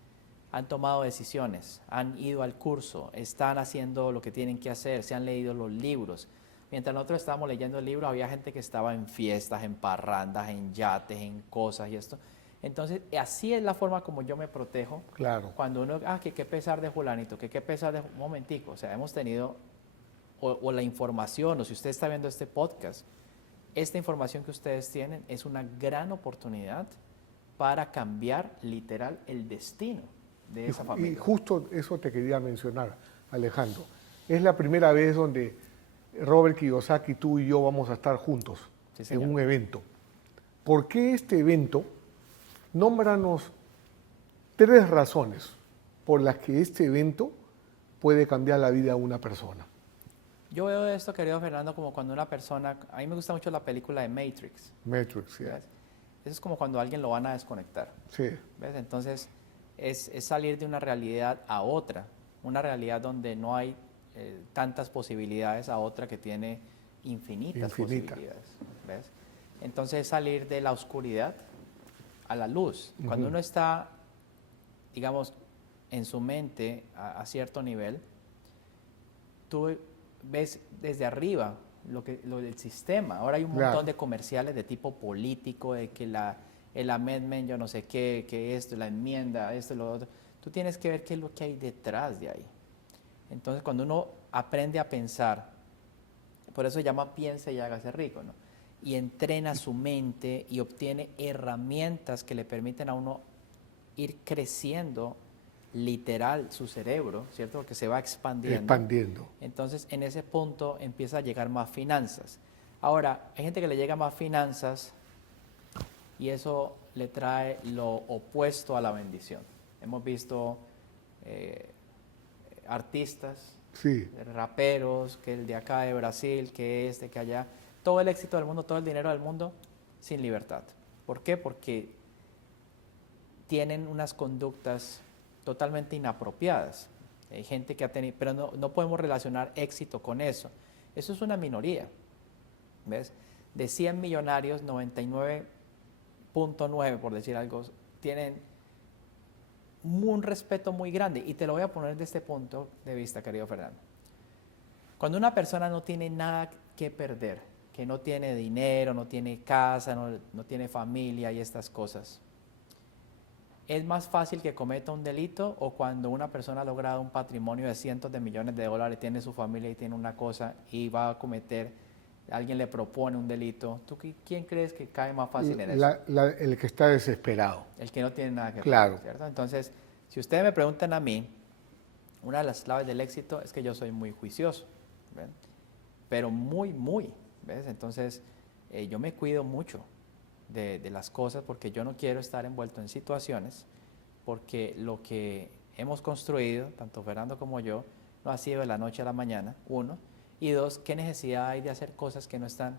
han tomado decisiones, han ido al curso, están haciendo lo que tienen que hacer, se han leído los libros. Mientras nosotros estábamos leyendo el libro, había gente que estaba en fiestas, en parrandas, en yates, en cosas y esto. Entonces, así es la forma como yo me protejo. Claro. Cuando uno, que qué pesar de fulanito, que qué pesar de... Un momentico, o sea, hemos tenido, o la información, o si usted está viendo este podcast, esta información que ustedes tienen es una gran oportunidad para cambiar literal el destino de esa familia. Y justo eso te quería mencionar, Alejandro. Es la primera vez donde Robert Kiyosaki, tú y yo vamos a estar juntos en un evento. ¿Por qué este evento? Nómbranos 3 razones por las que este evento puede cambiar la vida de una persona. Yo veo esto, querido Fernando, como cuando una persona, a mí me gusta mucho la película de Matrix, Matrix, sí. ¿ves? Eso es como cuando a alguien lo van a desconectar, Sí, ¿ves? Entonces, es salir de una realidad a otra, una realidad donde no hay tantas posibilidades a otra que tiene infinitas infinita. posibilidades, ¿ves? Entonces, es salir de la oscuridad a la luz. Cuando uno está, digamos, en su mente a cierto nivel, tú ves desde arriba lo del sistema. Ahora hay un Claro. montón de comerciales de tipo político, de que el amendment, yo no sé qué, que esto, la enmienda, esto, lo otro. Tú tienes que ver qué es lo que hay detrás de ahí. Entonces, cuando uno aprende a pensar, por eso se llama piense y hágase rico, ¿no? Y entrena su mente y obtiene herramientas que le permiten a uno ir creciendo literal su cerebro, ¿cierto? Porque se va expandiendo. Expandiendo. Entonces, en ese punto empieza a llegar más finanzas. Ahora, hay gente que le llega más finanzas y eso le trae lo opuesto a la bendición. Hemos visto artistas, Sí, raperos, que el de acá de Brasil, que este, que allá, todo el éxito del mundo, todo el dinero del mundo, sin libertad. ¿Por qué? Porque tienen unas conductas totalmente inapropiadas. Hay gente que ha tenido, pero no podemos relacionar éxito con eso. Eso es una minoría, ¿ves? De 100 millonarios, 99.9, por decir algo, tienen un respeto muy grande. Y te lo voy a poner de este punto de vista, querido Fernando. Cuando una persona no tiene nada que perder, que no tiene dinero, no tiene casa, no tiene familia y estas cosas, ¿es más fácil que cometa un delito o cuando una persona ha logrado un patrimonio de cientos de millones de dólares, tiene su familia y tiene una cosa y va a cometer, alguien le propone un delito? ¿Tú quién crees que cae más fácil en eso? el que está desesperado. El que no tiene nada que Claro. perder, ¿cierto? Entonces, si ustedes me preguntan a mí, una de las claves del éxito es que yo soy muy juicioso, ¿ven? Pero muy, ¿ves? Entonces, yo me cuido mucho de las cosas porque yo no quiero estar envuelto en situaciones porque lo que hemos construido, tanto Fernando como yo, no ha sido de la noche a la mañana, uno, y dos, ¿qué necesidad hay de hacer cosas que no están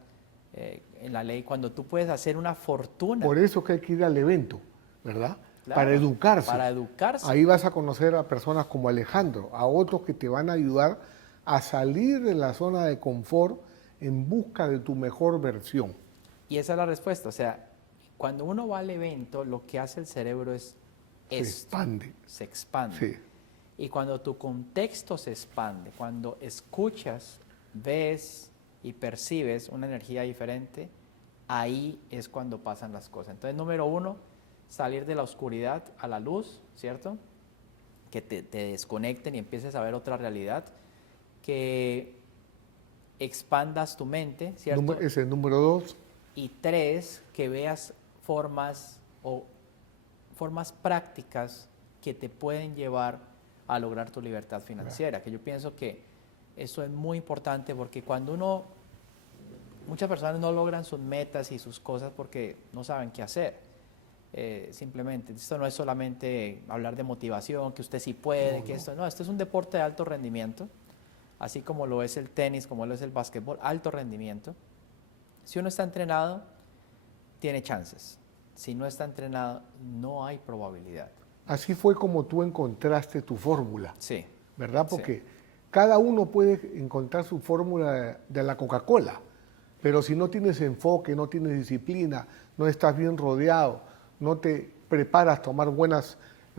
en la ley cuando tú puedes hacer una fortuna? Por eso que hay que ir al evento, ¿verdad? Claro, Para educarse. para educarse. Ahí vas a conocer a personas como Alejandro, a otros que te van a ayudar a salir de la zona de confort en busca de tu mejor versión. Y esa es la respuesta. O sea, cuando uno va al evento, lo que hace el cerebro es Se expande. se expande. Sí. Y cuando tu contexto se expande, cuando escuchas, ves y percibes una energía diferente, ahí es cuando pasan las cosas. Entonces, número uno, salir de la oscuridad a la luz, ¿cierto? Que te desconecten y empieces a ver otra realidad, que expandas tu mente, ¿cierto? Ese número 2. Y tres, que veas formas prácticas que te pueden llevar a lograr tu libertad financiera, que yo pienso que eso es muy importante porque muchas personas no logran sus metas y sus cosas porque no saben qué hacer. Simplemente, esto no es solamente hablar de motivación, que usted sí puede, esto es un deporte de alto rendimiento, así como lo es el tenis, como lo es el básquetbol, alto rendimiento. Si uno está entrenado, tiene chances. Si no está entrenado, no hay probabilidad. Así fue como tú encontraste tu fórmula, Sí. ¿verdad? Porque cada uno puede encontrar su fórmula de la Coca-Cola, pero si no tienes enfoque, no tienes disciplina, no estás bien rodeado, no te preparas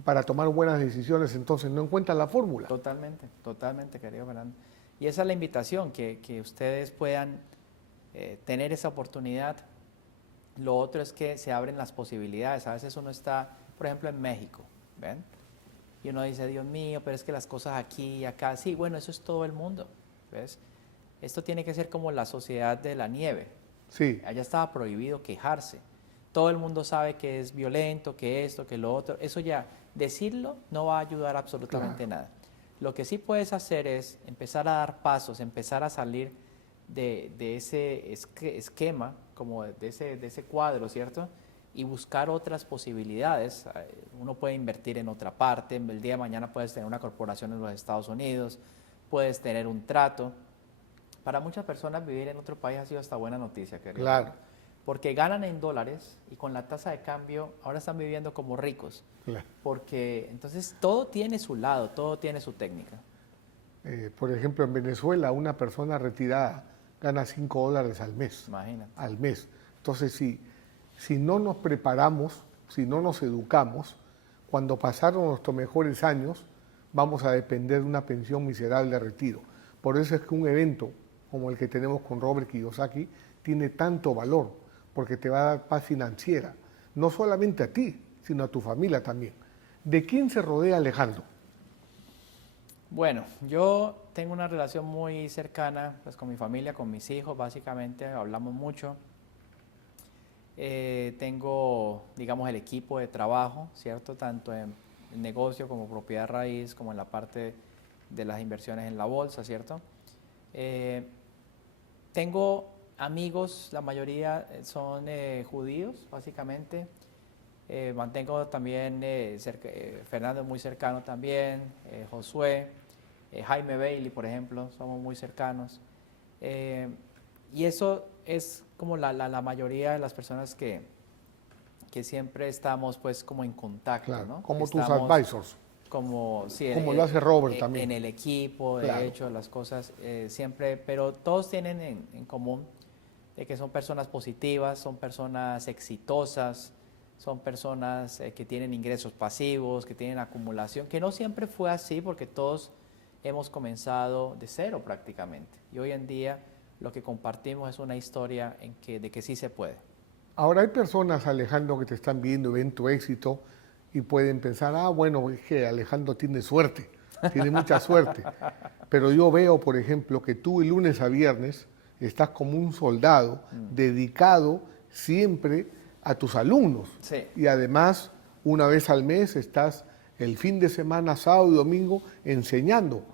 para tomar buenas decisiones, entonces no encuentras la fórmula. Totalmente, querido Fernando. Y esa es la invitación, que ustedes puedan tener esa oportunidad. Lo otro es que se abren las posibilidades. A veces uno está, por ejemplo, en México, ¿ven? Y uno dice, Dios mío, pero es que las cosas aquí y acá. Sí, bueno, eso es todo el mundo, ¿ves? Esto tiene que ser como la sociedad de la nieve. Sí. Allá estaba prohibido quejarse. Todo el mundo sabe que es violento, que esto, que lo otro. Eso ya, decirlo no va a ayudar absolutamente nada. Lo que sí puedes hacer es empezar a dar pasos, empezar a salir de ese esquema, como de ese cuadro, ¿cierto? Y buscar otras posibilidades. Uno puede invertir en otra parte, el día de mañana puedes tener una corporación en los Estados Unidos, puedes tener un trato, Para muchas personas vivir en otro país ha sido hasta buena noticia, querido. Claro, Porque ganan en dólares y con la tasa de cambio ahora están viviendo como ricos. claro. Porque entonces todo tiene su lado, todo tiene su técnica. Por ejemplo, en Venezuela una persona retirada gana $5 al mes. Imagínate. Al mes. Entonces, si no nos preparamos, si no nos educamos, cuando pasaron nuestros mejores años, vamos a depender de una pensión miserable de retiro. Por eso es que un evento como el que tenemos con Robert Kiyosaki tiene tanto valor, porque te va a dar paz financiera, no solamente a ti, sino a tu familia también. ¿De quién se rodea Alejandro? Bueno, yo tengo una relación muy cercana pues, con mi familia, con mis hijos, básicamente hablamos mucho. Tengo, digamos, el equipo de trabajo, ¿cierto? Tanto en negocio como propiedad raíz, como en la parte de las inversiones en la bolsa, ¿cierto? Tengo amigos, la mayoría son judíos, básicamente. Mantengo también, Fernando es muy cercano también, Josué, Jaime Bailey, por ejemplo, somos muy cercanos. Y eso es como la mayoría de las personas que siempre estamos pues como en contacto, Claro, ¿no? como tus Estamos advisors, como, sí, como lo hace Robert también. en el equipo, de Claro. hecho, las cosas siempre, pero todos tienen en común de que son personas positivas, son personas exitosas, son personas que tienen ingresos pasivos, que tienen acumulación, que no siempre fue así porque todos hemos comenzado de cero prácticamente. Y hoy en día lo que compartimos es una historia de que sí se puede. Ahora hay personas, Alejandro, que te están viendo, ven tu éxito y pueden pensar, bueno, es que Alejandro tiene suerte, tiene mucha suerte. Pero yo veo, por ejemplo, que tú de lunes a viernes estás como un soldado dedicado siempre a tus alumnos. Sí. Y además, una vez al mes estás el fin de semana, sábado y domingo, enseñando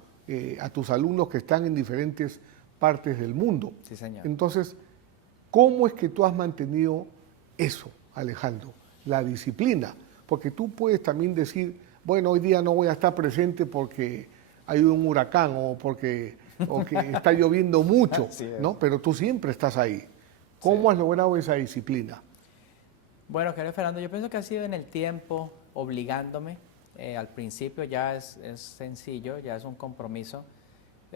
a tus alumnos que están en diferentes partes del mundo. Sí, señor. Entonces, ¿cómo es que tú has mantenido eso, Alejandro? La disciplina. Porque tú puedes también decir, bueno, hoy día no voy a estar presente porque hay un huracán o que está lloviendo mucho, ¿no? Pero tú siempre estás ahí. ¿Cómo has logrado esa disciplina? Bueno, querido Fernando, yo pienso que ha sido en el tiempo obligándome. Al principio ya es sencillo, ya es un compromiso.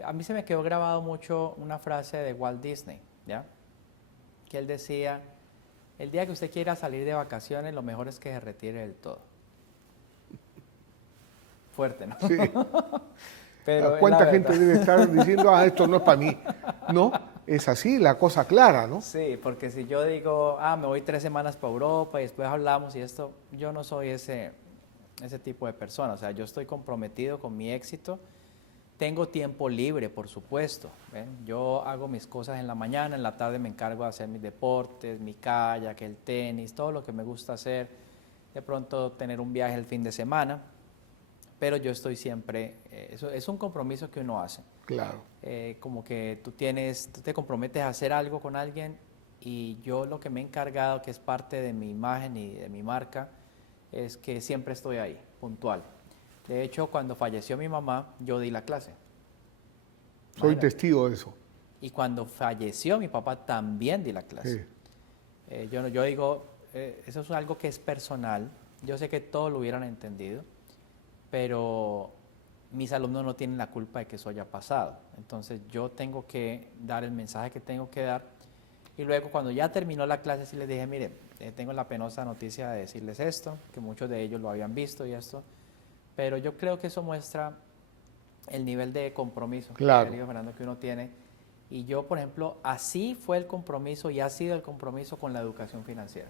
A mí se me quedó grabado mucho una frase de Walt Disney, ¿ya? Que él decía, el día que usted quiera salir de vacaciones, lo mejor es que se retire del todo. Fuerte, ¿no? Sí. Pero ¿Cuánta gente debe estar diciendo, esto no es para mí? No, es así, la cosa clara, ¿no? Sí, porque si yo digo, me voy 3 semanas para Europa y después hablamos y esto, yo no soy ese tipo de persona. O sea, yo estoy comprometido con mi éxito. Tengo tiempo libre, por supuesto. ¿Ven? Yo hago mis cosas en la mañana, en la tarde me encargo de hacer mis deportes, mi kayak, el tenis, todo lo que me gusta hacer. De pronto tener un viaje el fin de semana. Pero yo estoy siempre, eso es un compromiso que uno hace. Claro. Como que tú te comprometes a hacer algo con alguien y yo lo que me he encargado, que es parte de mi imagen y de mi marca, es que siempre estoy ahí, puntual. De hecho, cuando falleció mi mamá, yo di la clase. Soy Imagínate. testigo de eso. Y cuando falleció mi papá, también di la clase. Sí. Yo digo, eso es algo que es personal. Yo sé que todos lo hubieran entendido, pero mis alumnos no tienen la culpa de que eso haya pasado. Entonces yo tengo que dar el mensaje que tengo que dar. Y luego cuando ya terminó la clase sí les dije, mire, tengo la penosa noticia de decirles esto, que muchos de ellos lo habían visto y esto, pero yo creo que eso muestra el nivel de compromiso, claro, querido Fernando, que uno tiene. Y yo, por ejemplo, así fue el compromiso y ha sido el compromiso con la educación financiera.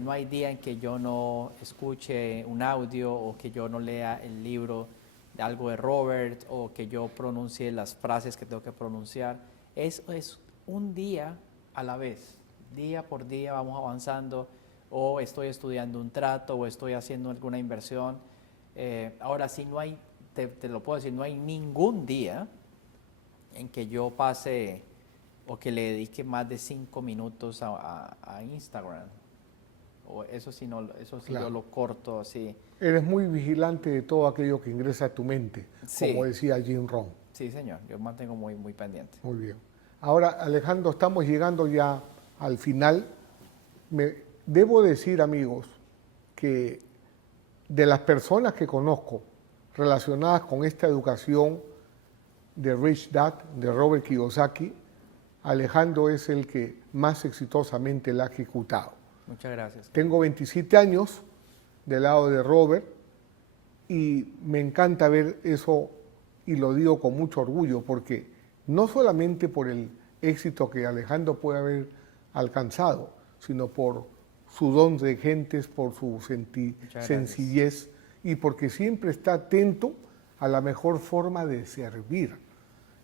No hay día en que yo no escuche un audio o que yo no lea el libro de algo de Robert o que yo pronuncie las frases que tengo que pronunciar. Es un día a la vez, día por día vamos avanzando, o estoy estudiando un trato o estoy haciendo alguna inversión. Ahora sí, no hay, te lo puedo decir, no hay ningún día en que yo pase o que le dedique más de 5 minutos a Instagram. O eso sí, claro, yo lo corto así. Eres muy vigilante de todo aquello que ingresa a tu mente, sí, como decía Jim Rohn. Sí, señor, yo mantengo muy pendiente. Muy bien. Ahora, Alejandro, estamos llegando ya al final. Debo decir, amigos, que de las personas que conozco relacionadas con esta educación de Rich Dad, de Robert Kiyosaki, Alejandro es el que más exitosamente la ha ejecutado. Muchas gracias. Tengo 27 años del lado de Robert y me encanta ver eso y lo digo con mucho orgullo porque no solamente por el éxito que Alejandro puede haber alcanzado, sino por su don de gentes, por su sencillez y porque siempre está atento a la mejor forma de servir.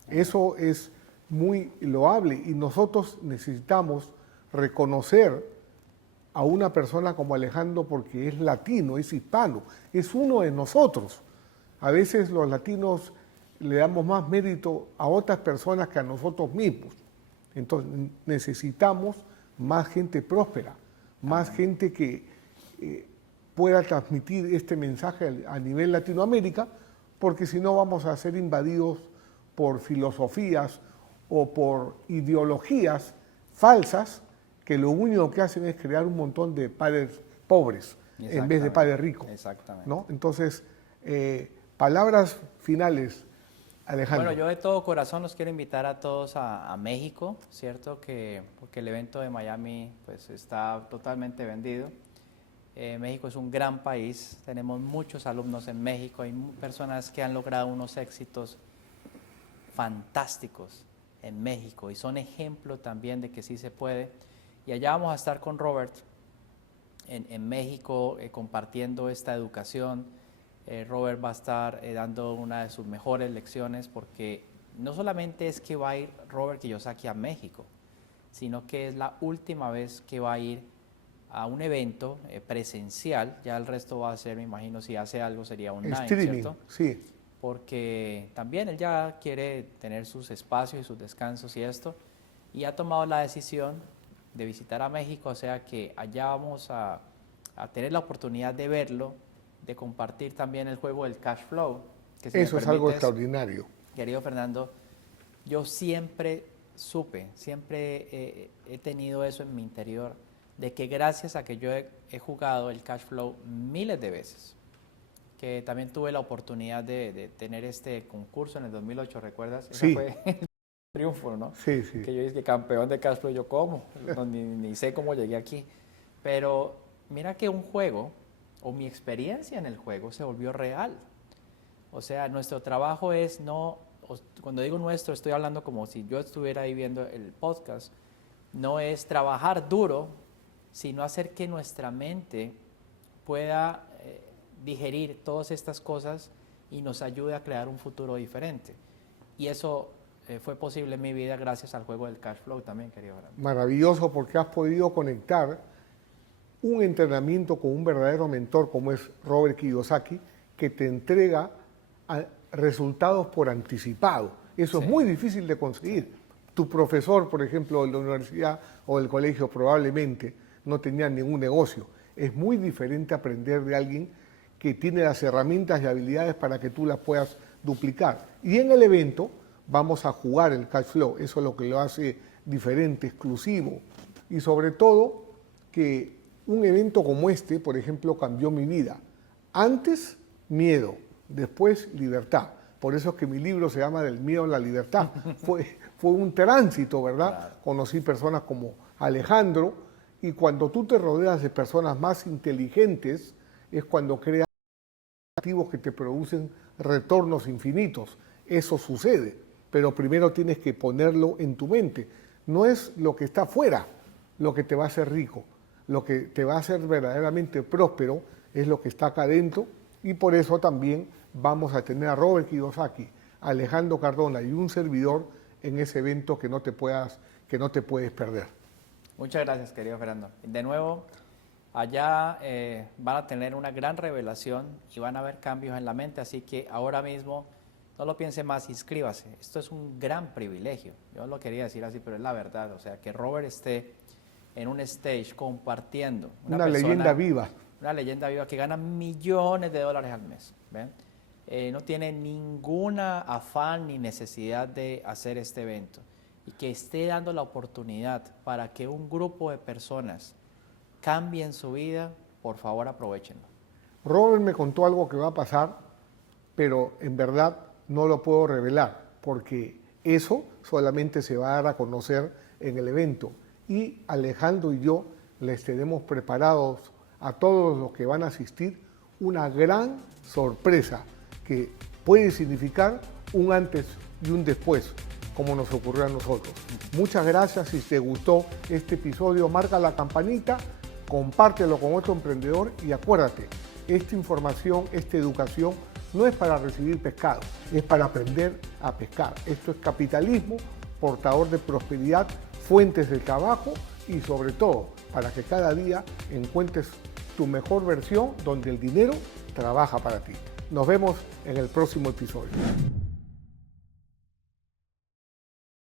Eso es muy loable y nosotros necesitamos reconocer a una persona como Alejandro porque es latino, es hispano, es uno de nosotros. A veces los latinos le damos más mérito a otras personas que a nosotros mismos. Entonces necesitamos más gente próspera, más gente que pueda transmitir este mensaje a nivel Latinoamérica, porque si no vamos a ser invadidos por filosofías o por ideologías falsas que lo único que hacen es crear un montón de padres pobres en vez de padres ricos. Exactamente. ¿No? Entonces, palabras finales, Alejandro. Bueno, yo de todo corazón los quiero invitar a todos a México, ¿cierto? Porque el evento de Miami pues, está totalmente vendido. México es un gran país, tenemos muchos alumnos en México, hay personas que han logrado unos éxitos fantásticos en México y son ejemplo también de que sí se puede. Y allá vamos a estar con Robert en México compartiendo esta educación. Robert va a estar dando una de sus mejores lecciones porque no solamente es que va a ir Robert Kiyosaki a México, sino que es la última vez que va a ir a un evento presencial. Ya el resto va a ser, me imagino, si hace algo sería online, streaming, ¿cierto? Sí. Porque también él ya quiere tener sus espacios y sus descansos y esto, y ha tomado la decisión de visitar a México, o sea que allá vamos a tener la oportunidad de verlo, de compartir también el juego del cash flow. Que si eso es algo extraordinario. Querido Fernando, yo siempre supe, siempre he tenido eso en mi interior, de que gracias a que yo he jugado el cash flow miles de veces, que también tuve la oportunidad de tener este concurso en el 2008, ¿recuerdas? Sí. Ese fue el triunfo, ¿no? Sí, sí. Que yo dije campeón de cash flow, yo cómo, no, ni sé cómo llegué aquí. Pero mira que un juego, o mi experiencia en el juego, se volvió real. O sea, nuestro trabajo es no, cuando digo nuestro, estoy hablando como si yo estuviera ahí viendo el podcast, no es trabajar duro, sino hacer que nuestra mente pueda digerir todas estas cosas y nos ayude a crear un futuro diferente. Y eso fue posible en mi vida gracias al juego del cash flow también, querido Brandon. Maravilloso porque has podido conectar un entrenamiento con un verdadero mentor como es Robert Kiyosaki, que te entrega resultados por anticipado. Eso Sí. es muy difícil de conseguir. Tu profesor, por ejemplo, de la universidad o del colegio probablemente no tenía ningún negocio. Es muy diferente aprender de alguien que tiene las herramientas y habilidades para que tú las puedas duplicar. Y en el evento vamos a jugar el cash flow. Eso es lo que lo hace diferente, exclusivo. Y sobre todo que un evento como este, por ejemplo, cambió mi vida. Antes, miedo. Después, libertad. Por eso es que mi libro se llama Del miedo a la libertad. Fue un tránsito, ¿verdad? Claro. Conocí personas como Alejandro y cuando tú te rodeas de personas más inteligentes es cuando creas activos que te producen retornos infinitos. Eso sucede, pero primero tienes que ponerlo en tu mente. No es lo que está afuera lo que te va a hacer rico. Lo que te va a hacer verdaderamente próspero es lo que está acá adentro y por eso también vamos a tener a Robert Kiyosaki, a Alejandro Cardona y un servidor en ese evento que no te puedes perder. Muchas gracias, querido Fernando. De nuevo, allá van a tener una gran revelación y van a haber cambios en la mente, así que ahora mismo no lo piense más, inscríbase. Esto es un gran privilegio. Yo lo quería decir así, pero es la verdad. O sea, que Robert esté en un stage compartiendo. Una leyenda viva. Una leyenda viva que gana millones de dólares al mes. ¿Ven? no tiene ninguna afán ni necesidad de hacer este evento y que esté dando la oportunidad para que un grupo de personas cambien su vida, por favor aprovechenlo. Robert me contó algo que va a pasar, pero en verdad no lo puedo revelar, porque eso solamente se va a dar a conocer en el evento. Y Alejandro y yo les tenemos preparados a todos los que van a asistir una gran sorpresa que puede significar un antes y un después, como nos ocurrió a nosotros. Muchas gracias. Si te gustó este episodio, marca la campanita, compártelo con otro emprendedor y acuérdate, esta información, esta educación no es para recibir pescado, es para aprender a pescar. Esto es capitalismo, portador de prosperidad, fuentes de trabajo y sobre todo para que cada día encuentres tu mejor versión donde el dinero trabaja para ti. Nos vemos en el próximo episodio.